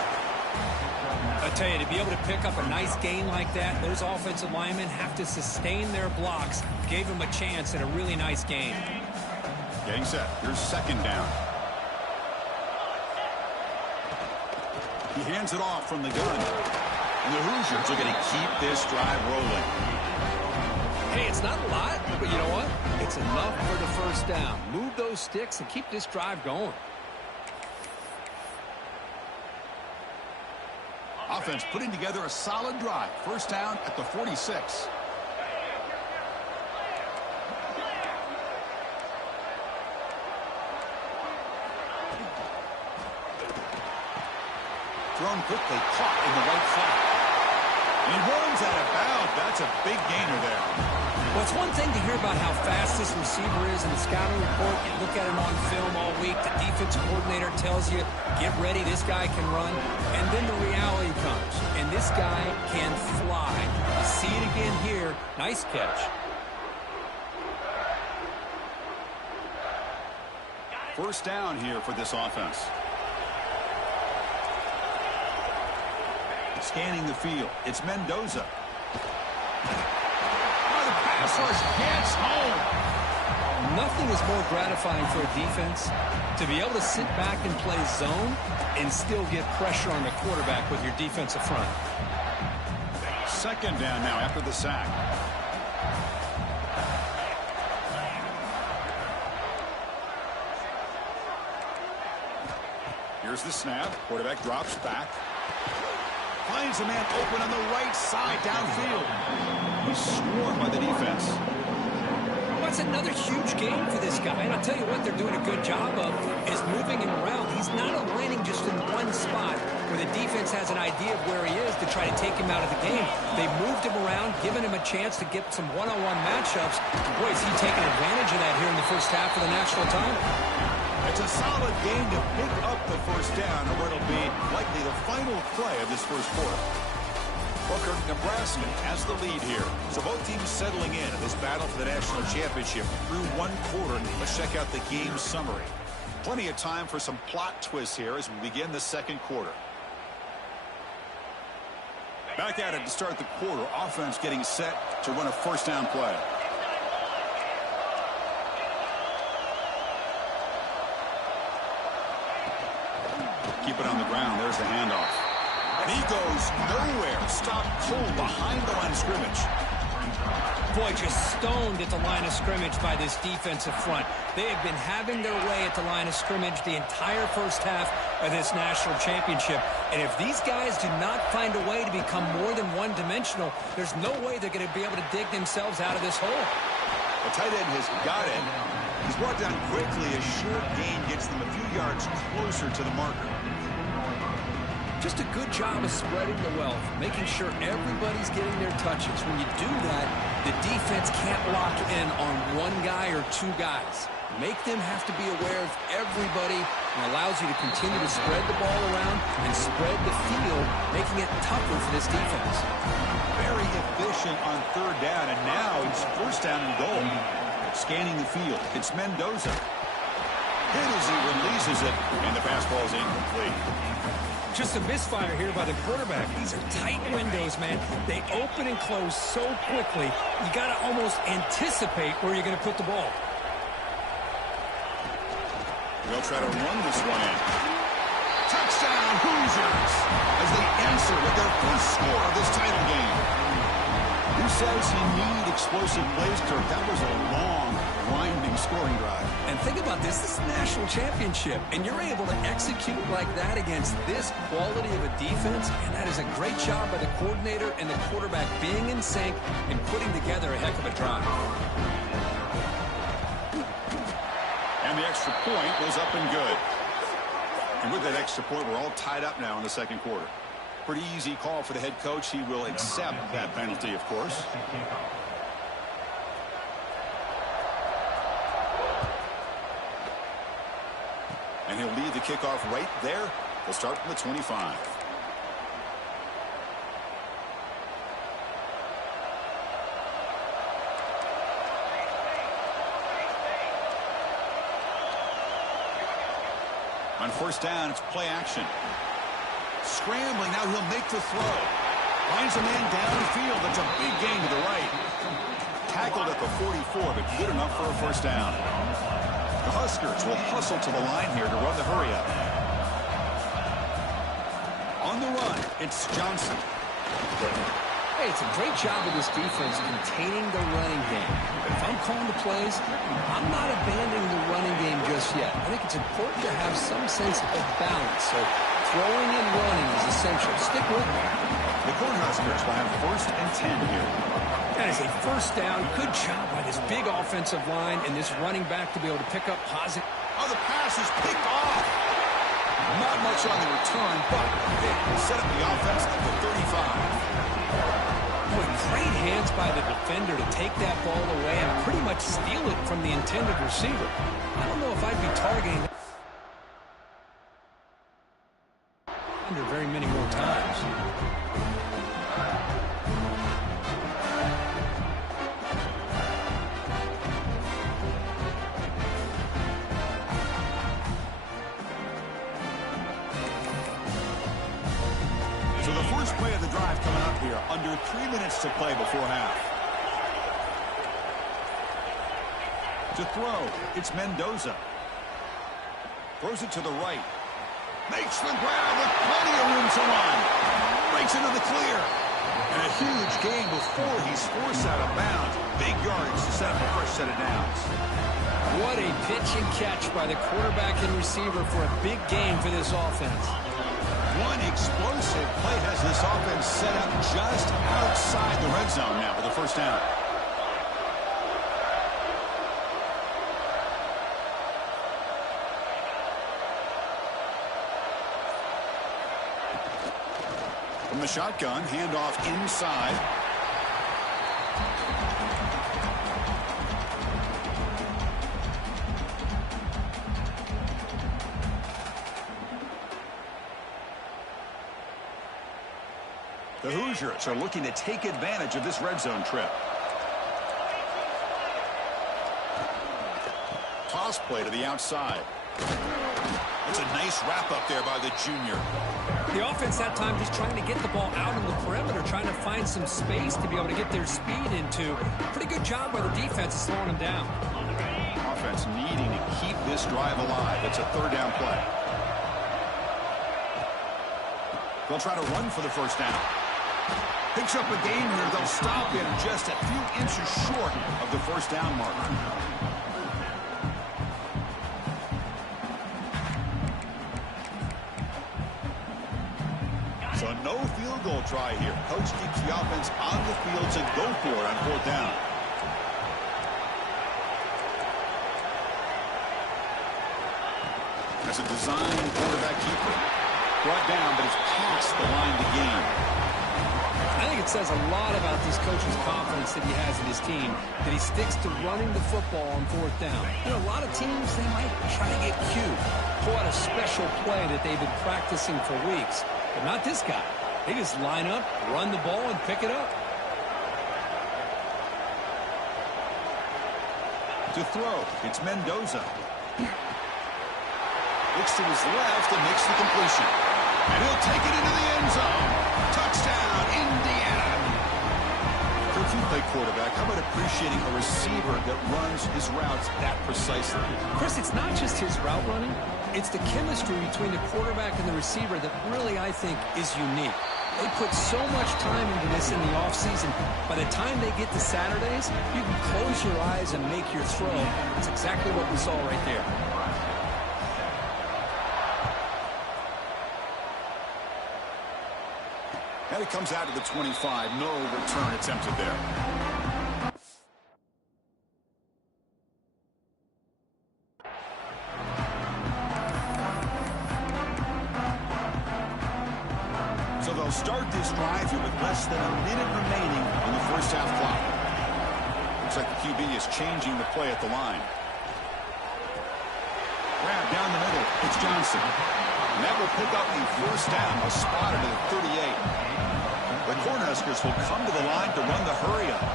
I tell you, to be able to pick up a nice gain like that, those offensive linemen have to sustain their blocks. Gave them a chance at a really nice game. Getting set. Here's second down. He hands it off from the gun. And the Hoosiers are going to keep this drive rolling. Hey, it's not a lot, but you know what? It's enough for the first down. Move those sticks and keep this drive going. Offense putting together a solid drive. First down at the 46. Thrown quickly, caught in the right flat. And he runs out of bounds. That's a big gainer there. Well, it's one thing to hear about how fast this receiver is in the scouting report. You look at him on film all week. The defensive coordinator tells you, get ready, this guy can run. And then the reality comes, and this guy can fly. You see it again here. Nice catch. First down here for this offense. Scanning the field. It's Mendoza. The pass rush gets home. Nothing is more gratifying for a defense to be able to sit back and play zone and still get pressure on the quarterback with your defensive front. Second down now after the sack. Here's the snap. Quarterback drops back. Finds a man open on the right side downfield. He's swarmed by the defense. Well, that's another huge game for this guy. And I'll tell you what they're doing a good job of is moving him around. He's not aligning just in one spot where the defense has an idea of where he is to try to take him out of the game. They moved him around, given him a chance to get some one-on-one matchups. Boy, is he taking advantage of that here in the first half of the national title. It's a solid game to pick up the first down, or it'll be likely the final play of this first quarter. Booker, Nebraska has the lead here. So both teams settling in this battle for the national championship through one quarter. Let's check out the game summary. Plenty of time for some plot twists here as we begin the second quarter. Back at it to start the quarter. Offense getting set to run a first down play. Keep it on the ground. There's the handoff. And he goes nowhere. Stopped cold behind the line of scrimmage. Boy, just stoned at the line of scrimmage by this defensive front. They have been having their way at the line of scrimmage the entire first half of this national championship. And if these guys do not find a way to become more than one-dimensional, there's no way they're going to be able to dig themselves out of this hole. The tight end has got it. He's brought down quickly. A short gain gets them a few yards closer to the marker. Just a good job of spreading the wealth, making sure everybody's getting their touches. When you do that, the defense can't lock in on one guy or two guys. Make them have to be aware of everybody, and allows you to continue to spread the ball around and spread the field, making it tougher for this defense. Very efficient on third down, and now it's first down and goal. Scanning the field, it's Mendoza. Hit as he releases it, and the pass ball is incomplete. Just a misfire here by the quarterback. These are tight windows, man. They open and close so quickly, you got to almost anticipate where you're going to put the ball. They'll try to run this one in. Touchdown, Hoosiers, as they answer with their first score of this title game. Who says you need explosive plays, Kirk? That was a long, winding scoring drive. And think about this. This is a national championship, and you're able to execute like that against this quality of a defense, and that is a great job by the coordinator and the quarterback being in sync and putting together a heck of a drive. And the extra point was up and good. And with that extra point, we're all tied up now in the second quarter. Pretty easy call for the head coach. He will accept that penalty, of course. And he'll lead the kickoff right there. They'll start from the 25. On first down, it's play action. Scrambling, now he'll make the throw. Finds a man downfield. That's a big gain to the right. Tackled at the 44, but good enough for a first down. The Huskers will hustle to the line here to run the hurry-up. On the run, it's Johnson. Hey, it's a great job of this defense containing the running game. If I'm calling the plays, I'm not abandoning the running game just yet. I think it's important to have some sense of balance. So throwing and running is essential. Stick with me. The Cornhuskers will have first and 10 here. That is a first down. Good job by this big offensive line and this running back to be able to pick up positive. Oh, the pass is picked off. Not much on the return, but they set up the offense at the 35. Boy, great hands by the defender to take that ball away and pretty much steal it from the intended receiver. I don't know if I'd be targeting under very many more times. So the first play of the drive coming up here. Under 3 minutes to play before half. To throw, it's Mendoza. Throws it to the right. Makes the grab with plenty of room to run. Breaks into the clear. And a huge gain before he's forced out of bounds. Big yardage to set up the first set of downs. What a pitch and catch by the quarterback and receiver for a big gain for this offense. One explosive play has this offense set up just outside the red zone now with the first down. From the shotgun, handoff inside. The Hoosiers are looking to take advantage of this red zone trip. Toss play to the outside. That's a nice wrap up there by the junior. The offense that time just trying to get the ball out on the perimeter, trying to find some space to be able to get their speed into. Pretty good job by the defense slowing them down. Offense needing to keep this drive alive. It's a third down play. They'll try to run for the first down. Picks up a gain here. They'll stop him just a few inches short of the first down mark. So no field goal try here. Coach keeps the offense on the field to go for it on fourth down. That's a design quarterback keeper. Brought down, but it's past the line to gain. I think it says a lot about this coach's confidence that he has in his team, that he sticks to running the football on fourth down. You know, a lot of teams, they might try to get cute, pull out a special play that they've been practicing for weeks. But not this guy. They just line up, run the ball, and pick it up. To throw, it's Mendoza. Looks to his left and makes the completion. And he'll take it into the end zone. Touchdown, Indiana. Coach, you play quarterback. How about appreciating a receiver that runs his routes that precisely? Chris, it's not just his route running. It's the chemistry between the quarterback and the receiver that really, I think, is unique. They put so much time into this in the offseason. By the time they get to Saturdays, you can close your eyes and make your throw. That's exactly what we saw right there. And it comes out to the 25. No return attempted there. So they'll start this drive here with less than a minute remaining on the first half clock. Looks like the QB is changing the play at the line. Grab down the middle. It's Johnson. And that will pick up the first down. A spot at the 38. The Cornhuskers will come to the line to run the hurry-up.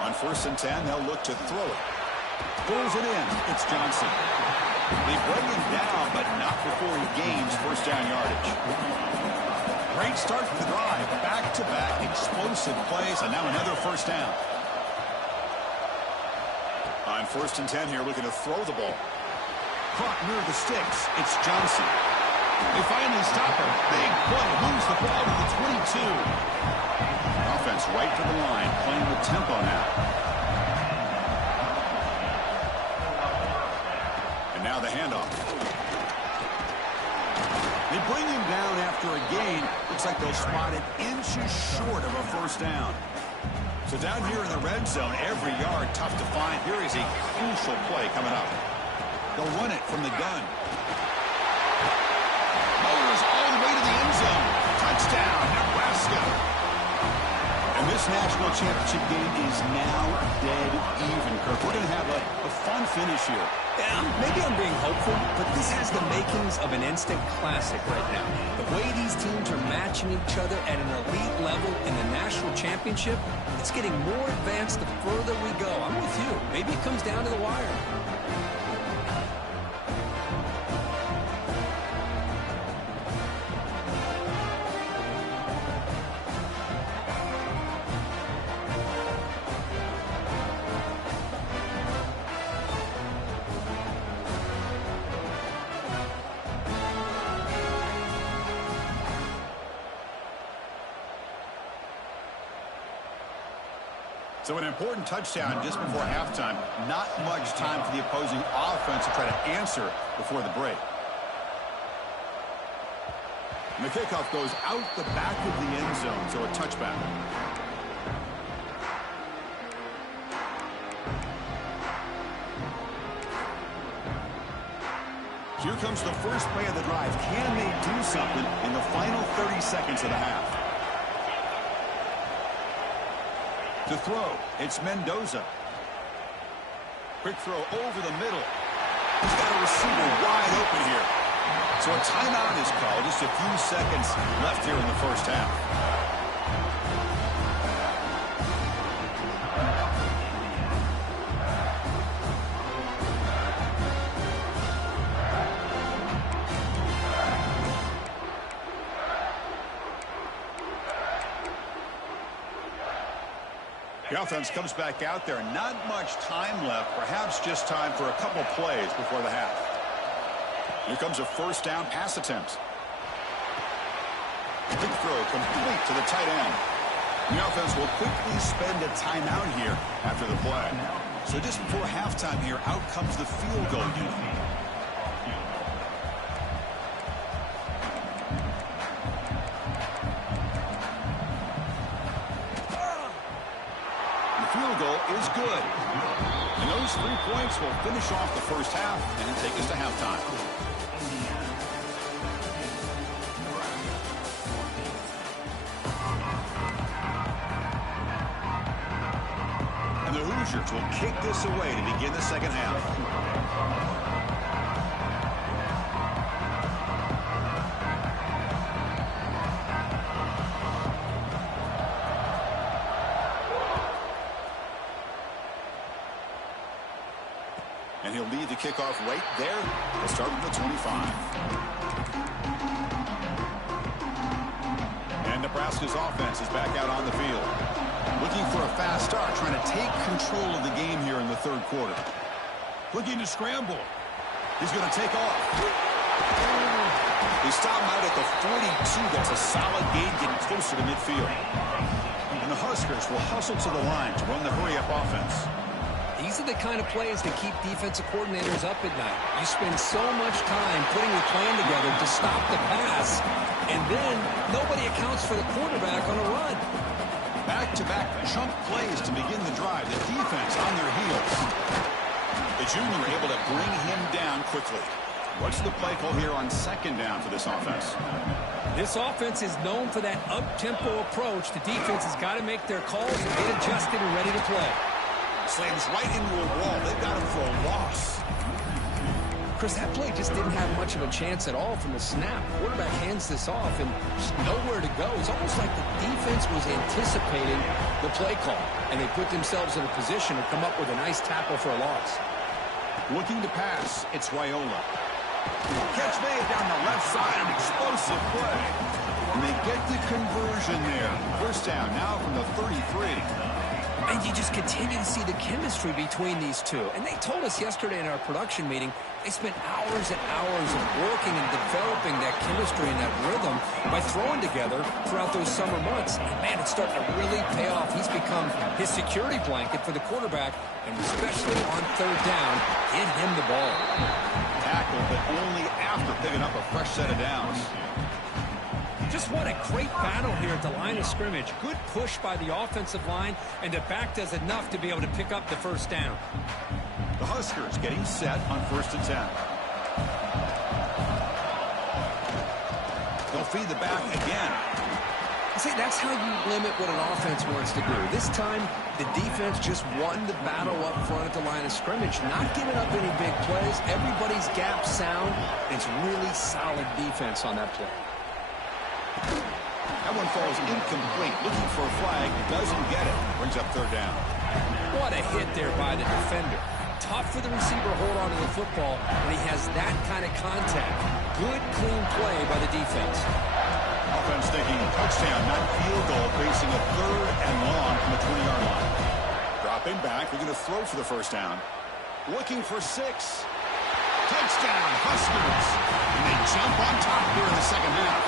On 1st and 10, they'll look to throw it. Pulls it in. It's Johnson. They bring him down, but not before he gains first down yardage. Great start to the drive. Back-to-back explosive plays, and now another first down. On 1st and 10 here, looking to throw the ball. Caught near the sticks. It's Johnson. They finally stop him. Big play. Moves the ball to the 22. Offense right to the line, playing with tempo now. And now the handoff. They bring him down after a gain. Looks like they'll spot it inches short of a first down. So down here in the red zone, every yard tough to find. Here is a crucial play coming up. They'll run it from the gun. Motors all the way to the end zone. Touchdown, Nebraska. And this national championship game is now dead even, Kirk. We're going to have a fun finish here. Yeah, maybe I'm being hopeful, but this has the makings of an instant classic right now. The way these teams are matching each other at an elite level in the national championship, it's getting more advanced the further we go. I'm with you. Maybe it comes down to the wire. So an important touchdown just before halftime. Not much time for the opposing offense to try to answer before the break. And the kickoff goes out the back of the end zone, so a touchback. Here comes the first play of the drive. Can they do something in the final 30 seconds of the half? To throw, it's Mendoza. Quick throw over the middle. He's got a receiver wide open here. So a timeout is called. Just a few seconds left here in the first half. The offense comes back out there. Not much time left. Perhaps just time for a couple plays before the half. Here comes a first down pass attempt. Big throw complete to the tight end. The offense will quickly spend a timeout here after the play. So just before halftime here, out comes the field goal unit. The field goal is good. And those 3 points will finish off the first half and take us to halftime. And the Hoosiers will kick this away to begin the second half. And he'll lead the kickoff right there. He'll start with the 25. And Nebraska's offense is back out on the field. Looking for a fast start, trying to take control of the game here in the third quarter. Looking to scramble. He's going to take off. They stop him out at the 42. That's a solid gain, getting closer to midfield. And the Huskers will hustle to the line to run the hurry-up offense. These are the kind of plays that keep defensive coordinators up at night. You spend so much time putting your plan together to stop the pass, and then nobody accounts for the quarterback on a run. Back-to-back chunk plays to begin the drive. The defense on their heels. The junior able to bring him down quickly. What's the play call here on second down for this offense? This offense is known for that up-tempo approach. The defense has got to make their calls and get adjusted and ready to play. Slams right into a wall. They've got him for a loss. Chris, that play just didn't have much of a chance at all from the snap. Quarterback hands this off and just nowhere to go. It's almost like the defense was anticipating the play call, and they put themselves in a position to come up with a nice tackle for a loss. Looking to pass, it's Raiola. Catch made down the left side, an explosive play. And they get the conversion there. First down now from the 33. And you just continue to see the chemistry between these two. And they told us yesterday in our production meeting, they spent hours and hours of working and developing that chemistry and that rhythm by throwing together throughout those summer months. And, man, it's starting to really pay off. He's become his security blanket for the quarterback, and especially on third down, get him the ball. Tackle, but only after picking up a fresh set of downs. Just what a great battle here at the line of scrimmage. Good push by the offensive line, and the back does enough to be able to pick up the first down. The Huskers getting set on 1st and 10. They'll feed the back again. See, that's how you limit what an offense wants to do. This time, the defense just won the battle up front at the line of scrimmage, not giving up any big plays. Everybody's gap sound. It's really solid defense on that play. That one falls incomplete. Looking for a flag. Doesn't get it. Brings up third down. What a hit there by the defender. Tough for the receiver to hold on to the football when he has that kind of contact. Good, clean play by the defense. Offense thinking touchdown, not field goal, facing a third and long from the 20-yard line. Dropping back. They're going to throw for the first down. Looking for 6. Touchdown, Huskers. And they jump on top here in the second half.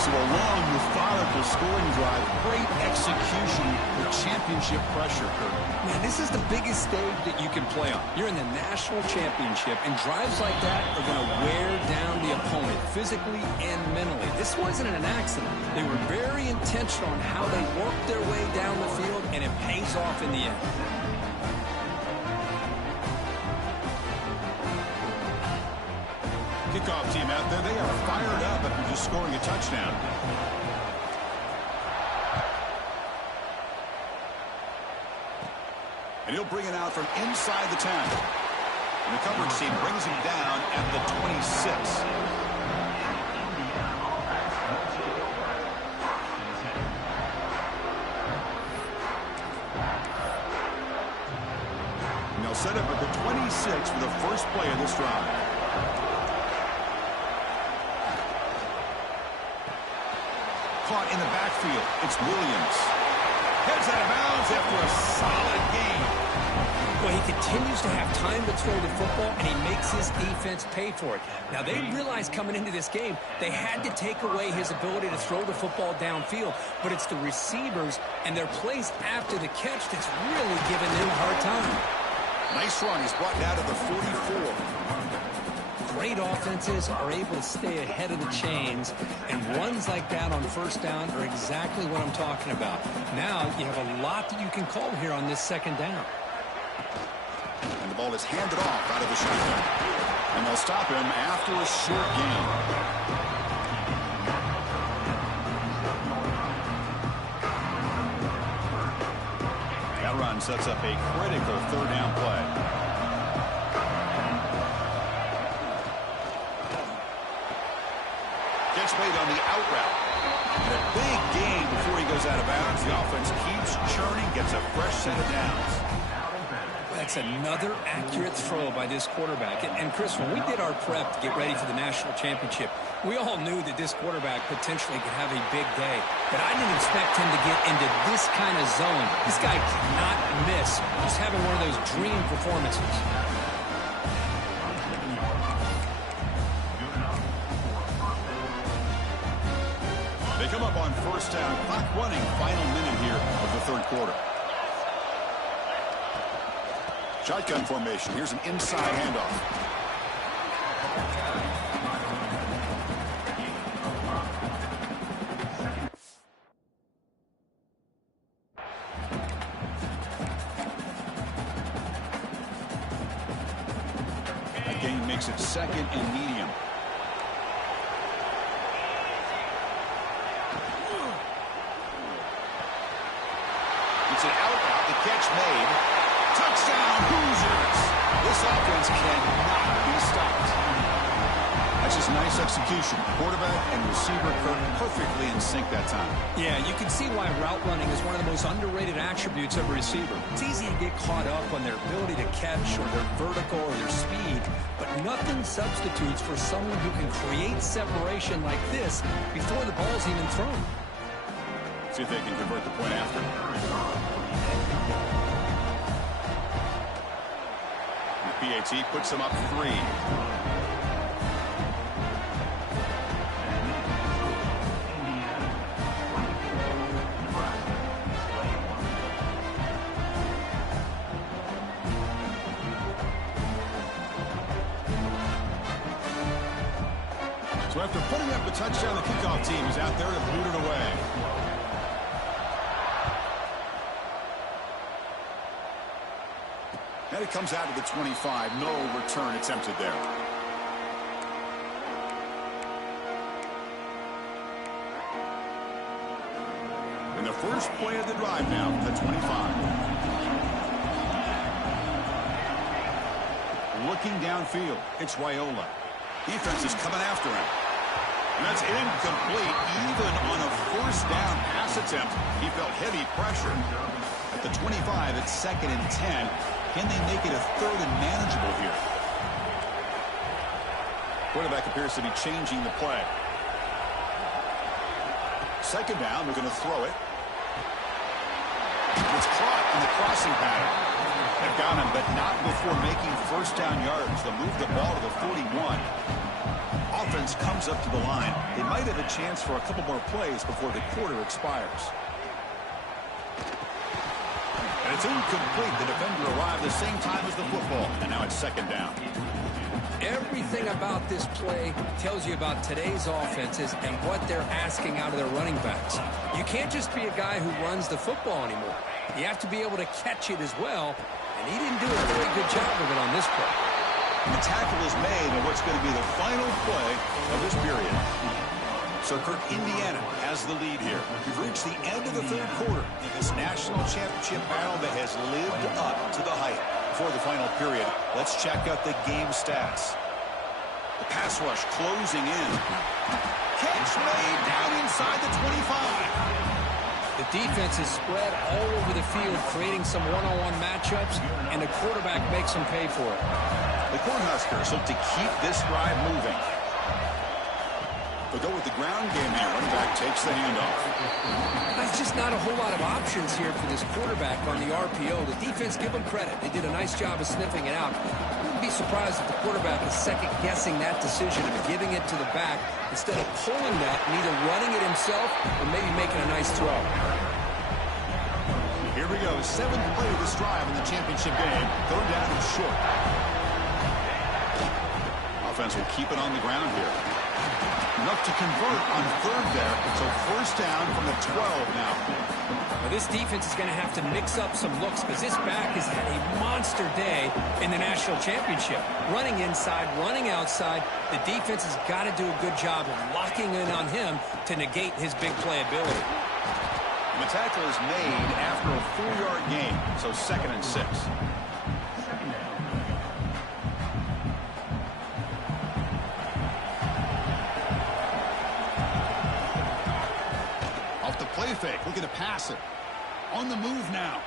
So a long, methodical scoring drive. Great execution with championship pressure, Kurt. Man, this is the biggest stage that you can play on. You're in the national championship, and drives like that are going to wear down the opponent physically and mentally. This wasn't an accident. They were very intentional on how they worked their way down the field, and it pays off in the end. Kickoff team out there, they are fired up after just scoring a touchdown. And he'll bring it out from inside the 10. And the coverage team brings him down at the 26. And they'll set up at the 26 for the first play of this drive. Caught in the backfield. It's Williams. Heads out of bounds after a solid game. Well, he continues to have time to throw the football, and he makes his defense pay for it. Now, they realized coming into this game they had to take away his ability to throw the football downfield, but it's the receivers and their plays after the catch that's really giving them a hard time. Nice run. He's brought down to the 44. Great offenses are able to stay ahead of the chains, and runs like that on first down are exactly what I'm talking about. Now you have a lot that you can call here on this second down. And the ball is handed off out of the shotgun. And they'll stop him after a short gain. That run sets up a critical third down play. Gets made on the out route. And a big gain before he goes out of bounds. The offense keeps churning, gets a fresh set of downs. That's another accurate throw by this quarterback. And Chris, when we did our prep to get ready for the national championship, we all knew that this quarterback potentially could have a big day. But I didn't expect him to get into this kind of zone. This guy cannot miss. He's having one of those dream performances. They come up on first down. Clock running, final minute here of the third quarter. Shotgun formation. Here's an inside handoff. That gain makes it second and medium. It's an out route. The catch made. Touchdown, Hoosiers! This offense cannot be stopped. That's just nice execution. Quarterback and receiver perfectly in sync that time. Yeah, you can see why route running is one of the most underrated attributes of a receiver. It's easy to get caught up on their ability to catch or their vertical or their speed, but nothing substitutes for someone who can create separation like this before the ball's even thrown. See if they can convert the point after. PAT puts them up 3. So after putting up a touchdown, the kickoff team is out there to boot it away. And it comes out to the 25. No return attempted there. And the first play of the drive now from the 25. Looking downfield, it's Raiola. Defense is coming after him. And that's incomplete. Even on a first down pass attempt, he felt heavy pressure. At the 25, it's second and 10. Can they make it a third and manageable here? Quarterback appears to be changing the play. Second down, they're going to throw it. It's caught in the crossing pattern. They've got him, but not before making first down yards. They'll move the ball to the 41. Offense comes up to the line. They might have a chance for a couple more plays before the quarter expires. And it's incomplete. The defender arrived the same time as the football. And now it's second down. Everything about this play tells you about today's offenses and what they're asking out of their running backs. You can't just be a guy who runs the football anymore. You have to be able to catch it as well. And he didn't do a very good job of it on this play. And the tackle is made on what's going to be the final play of this period. So Kirk, Indiana has the lead here. We've reached the end of the third quarter in this national championship battle that has lived up to the hype. Before the final period, let's check out the game stats. The pass rush closing in. Catch made down inside the 25. The defense is spread all over the field, creating some one-on-one matchups, and the quarterback makes them pay for it. The Cornhuskers look to keep this drive moving. They'll go with the ground game here. Running back takes the handoff. There's just not a whole lot of options here for this quarterback on the RPO. The defense, give them credit. They did a nice job of sniffing it out. I wouldn't be surprised if the quarterback is second-guessing that decision of giving it to the back instead of pulling that and either running it himself or maybe making a nice throw. Here we go. 7th play of this drive in the championship game. Third down and short. Offense will keep it on the ground here. Enough to convert on third there. So first down from the 12 now. Well, this defense is going to have to mix up some looks because this back has had a monster day in the national championship. Running inside, running outside. The defense has got to do a good job of locking in on him to negate his big play ability. The tackle is made after a 4-yard gain. So 2nd and 6. Play fake, looking to pass it. On the move now.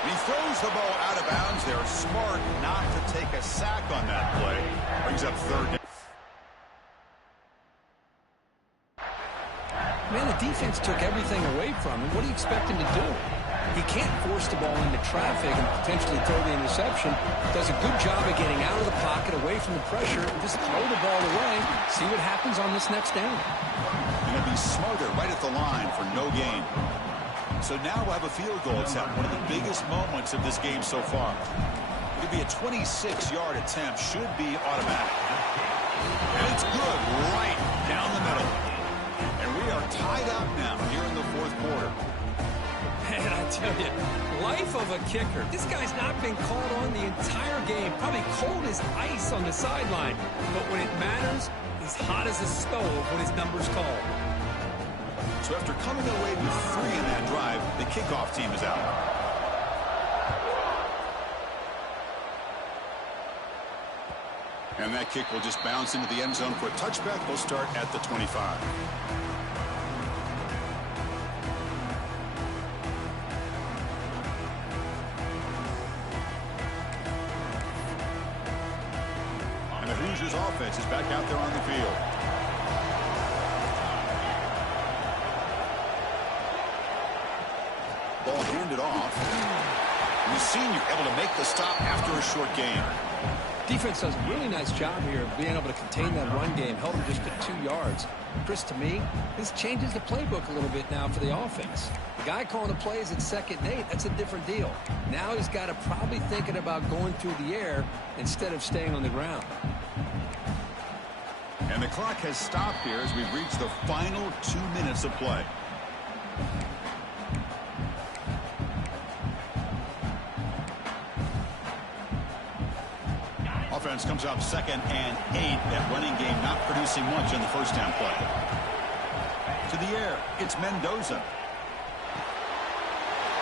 And he throws the ball out of bounds there. Smart not to take a sack on that play. Brings up third down. Man, the defense took everything away from him. What do you expect him to do? He can't force the ball into traffic and potentially throw the interception. Does a good job of getting out of the pocket, away from the pressure, and just throw the ball away. See what happens on this next down. Going to be smarter right at the line for no gain. So now we'll have a field goal attempt. One of the biggest moments of this game so far. It could be a 26-yard attempt. Should be automatic. And it's good right down the middle. And we are tied up now here in the 4th quarter. And I tell you, life of a kicker. This guy's not been called on the entire game. Probably cold as ice on the sideline. But when it matters, he's hot as a stove when his number's called. So after coming away with 3 in that drive, the kickoff team is out. And that kick will just bounce into the end zone for a touchback. We'll start at the 25. And the Hoosiers offense is back out there on the field. Ball handed off. And the senior able to make the stop after a short gain. Defense does a really nice job here of being able to contain that run game, held him just at 2 yards. Chris, to me, this changes the playbook a little bit now for the offense. The guy calling the plays at 2nd and 8, that's a different deal. Now he's got to probably thinking about going through the air instead of staying on the ground. And the clock has stopped here as we've reached the final 2 minutes of play. Offense comes up 2nd and 8. That running game not producing much on the first down play. To the air, it's Mendoza.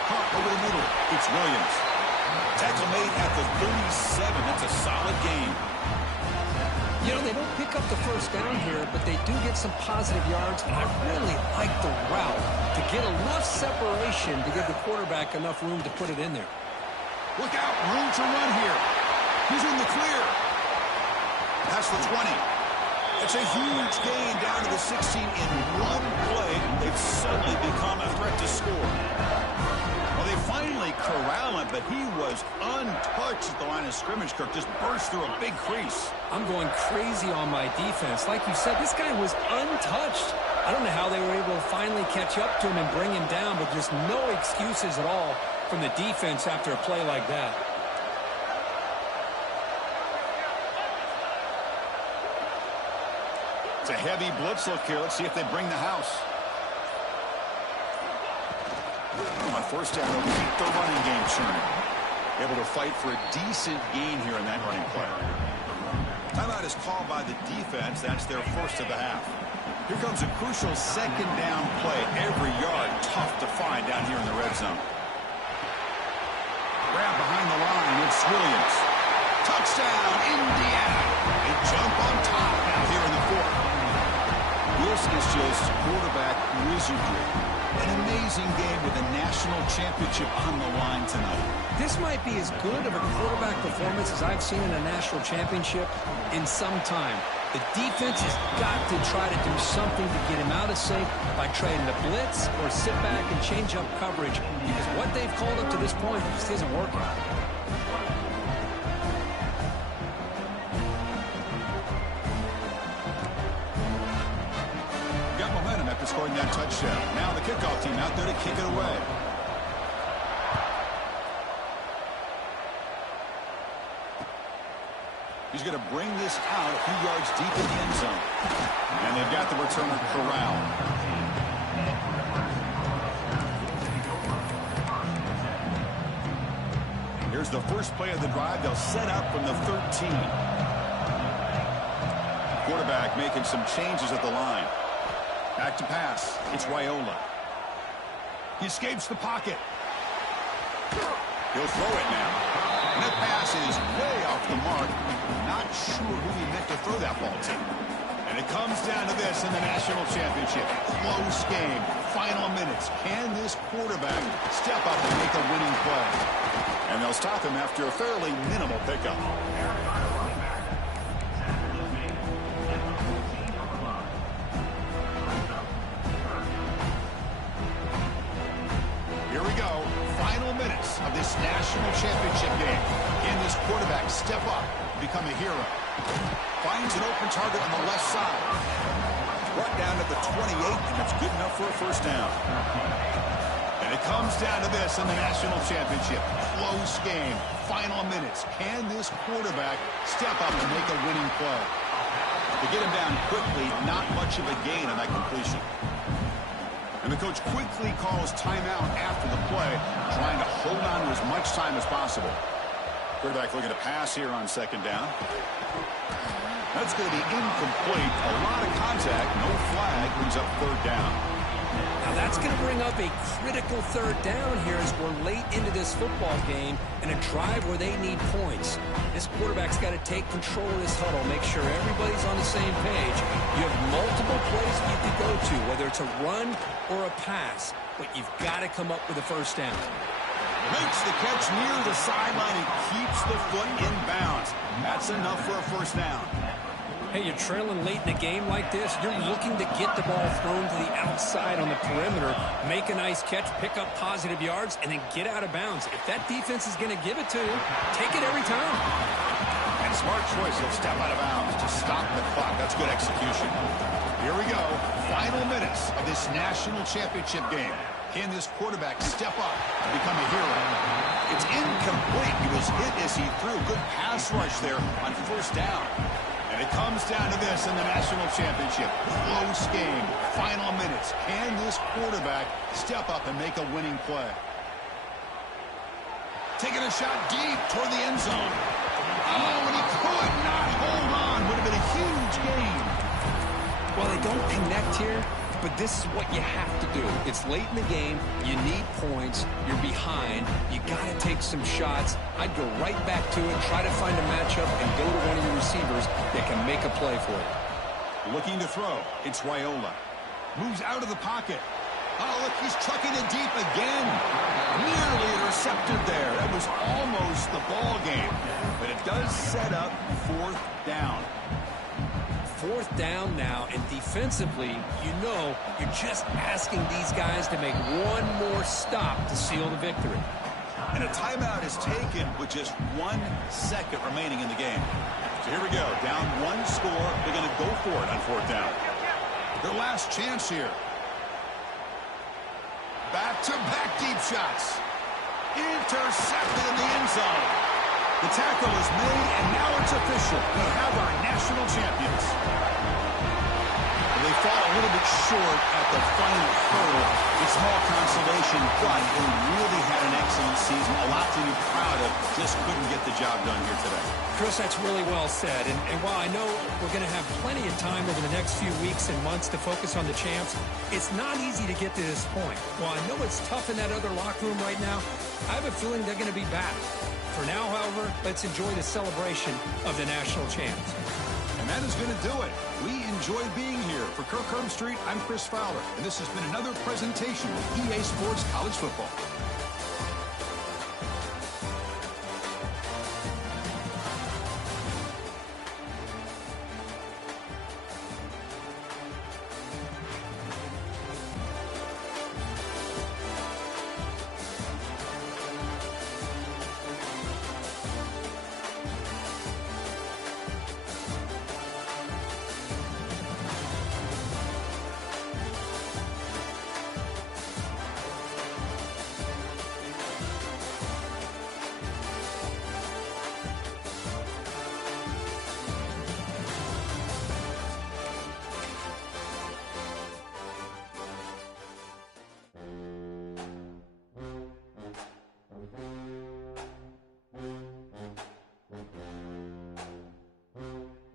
Caught over the middle, it's Williams. Tackle made at the 37. That's a solid game. You know, they don't pick up the first down here, but they do get some positive yards, and I really like the route to get enough separation to give the quarterback enough room to put it in there. Look out, room to run here. He's in the clear. That's the 20. It's a huge gain down to the 16 in one play. They've suddenly become a threat to score. Well, they finally corral him, but he was untouched at the line of scrimmage. Kirk just burst through a big crease. I'm going crazy on my defense. Like you said, this guy was untouched. I don't know how they were able to finally catch up to him and bring him down, but just no excuses at all from the defense after a play like that. It's a heavy blitz look here. Let's see if they bring the house. On first down, they'll keep the running game churning. Able to fight for a decent gain here in that running play. Timeout is called by the defense. That's their first of the half. Here comes a crucial 2nd down play. Every yard tough to find down here in the red zone. Grab behind the line. It's Williams. Touchdown, Indiana. They jump on top now here in the 4th. This is just quarterback wizardry. An amazing game with a national championship on the line tonight. This might be as good of a quarterback performance as I've seen in a national championship in some time. The defense has got to try to do something to get him out of sync by trying to blitz or sit back and change up coverage, because what they've called up to this point just isn't working. Got momentum after scoring that touchdown. Now the kickoff team out there to kick it away. He's going to bring this out a few yards deep in the end zone. And they've got the returner corralled. Here's the first play of the drive. They'll set up from the 13. Quarterback making some changes at the line. Back to pass. It's Raiola. He escapes the pocket. He'll throw it now. And that pass is way off the mark. Not sure who he meant to throw that ball to. And it comes down to this in the national championship. Close game. Final minutes. Can this quarterback step up and make a winning play? And they'll stop him after a fairly minimal pickup. Here we go. Final minutes of this national championship game. Can this quarterback step up and become a hero? Finds an open target on the left side. Brought down at the 28, and it's good enough for a first down. And it comes down to this in the national championship. Close game. Final minutes. Can this quarterback step up and make a winning play? To get him down quickly, not much of a gain on that completion. And the coach quickly calls timeout after the play, trying to hold on to as much time as possible. Quarterback looking to pass here on second down. That's going to be incomplete. A lot of contact, no flag, brings up third down. Now that's going to bring up a critical third down here as we're late into this football game in a drive where they need points. This quarterback's got to take control of this huddle, make sure everybody's on the same page. You have multiple plays you could go to, whether it's a run or a pass, but you've got to come up with a first down. Makes the catch near the sideline and keeps the foot in bounds. That's enough for a first down. Hey, you're trailing late in a game like this, you're looking to get the ball thrown to the outside on the perimeter, make a nice catch, pick up positive yards, and then get out of bounds. If that defense is going to give it to you, take it every time. And smart choice, he'll step out of bounds to stop the clock. That's good execution. Here we go. Final minutes of this national championship game. Can this quarterback step up and become a hero? It's incomplete. He was hit as he threw. Good pass rush there on first down. And it comes down to this in the national championship. Close game. Final minutes. Can this quarterback step up and make a winning play? Taking a shot deep toward the end zone. Oh, and he could not hold on. Would have been a huge gain. Well, they don't connect here, but this is what you have to do. It's late in the game. You need points. You're behind. You got to take some shots. I'd go right back to it, try to find a matchup, and go to one of your receivers that can make a play for you. Looking to throw. It's Raiola. Moves out of the pocket. Oh, look, he's chucking it deep again. Nearly intercepted there. That was almost the ball game. But it does set up fourth down. Fourth down now, and defensively, you know, you're just asking these guys to make one more stop to seal the victory. And a timeout is taken with just 1 second remaining in the game. So here we go. Down one score. They're going to go for it on fourth down. Their last chance here. Back-to-back deep shots. Intercepted in the end zone. The tackle is made, and now it's official. We have our national champions. They fall a little bit short at the final hurdle. It's small consolation, but they really had an excellent season. A lot to be proud of. Just couldn't get the job done here today. Chris, that's really well said. And while I know we're going to have plenty of time over the next few weeks and months to focus on the champs, it's not easy to get to this point. While I know it's tough in that other locker room right now, I have a feeling they're going to be back. For now, however, let's enjoy the celebration of the national champs. And that is going to do it. We enjoyed being here. For Kirk Herbstreit, I'm Chris Fowler, and this has been another presentation of EA Sports College Football.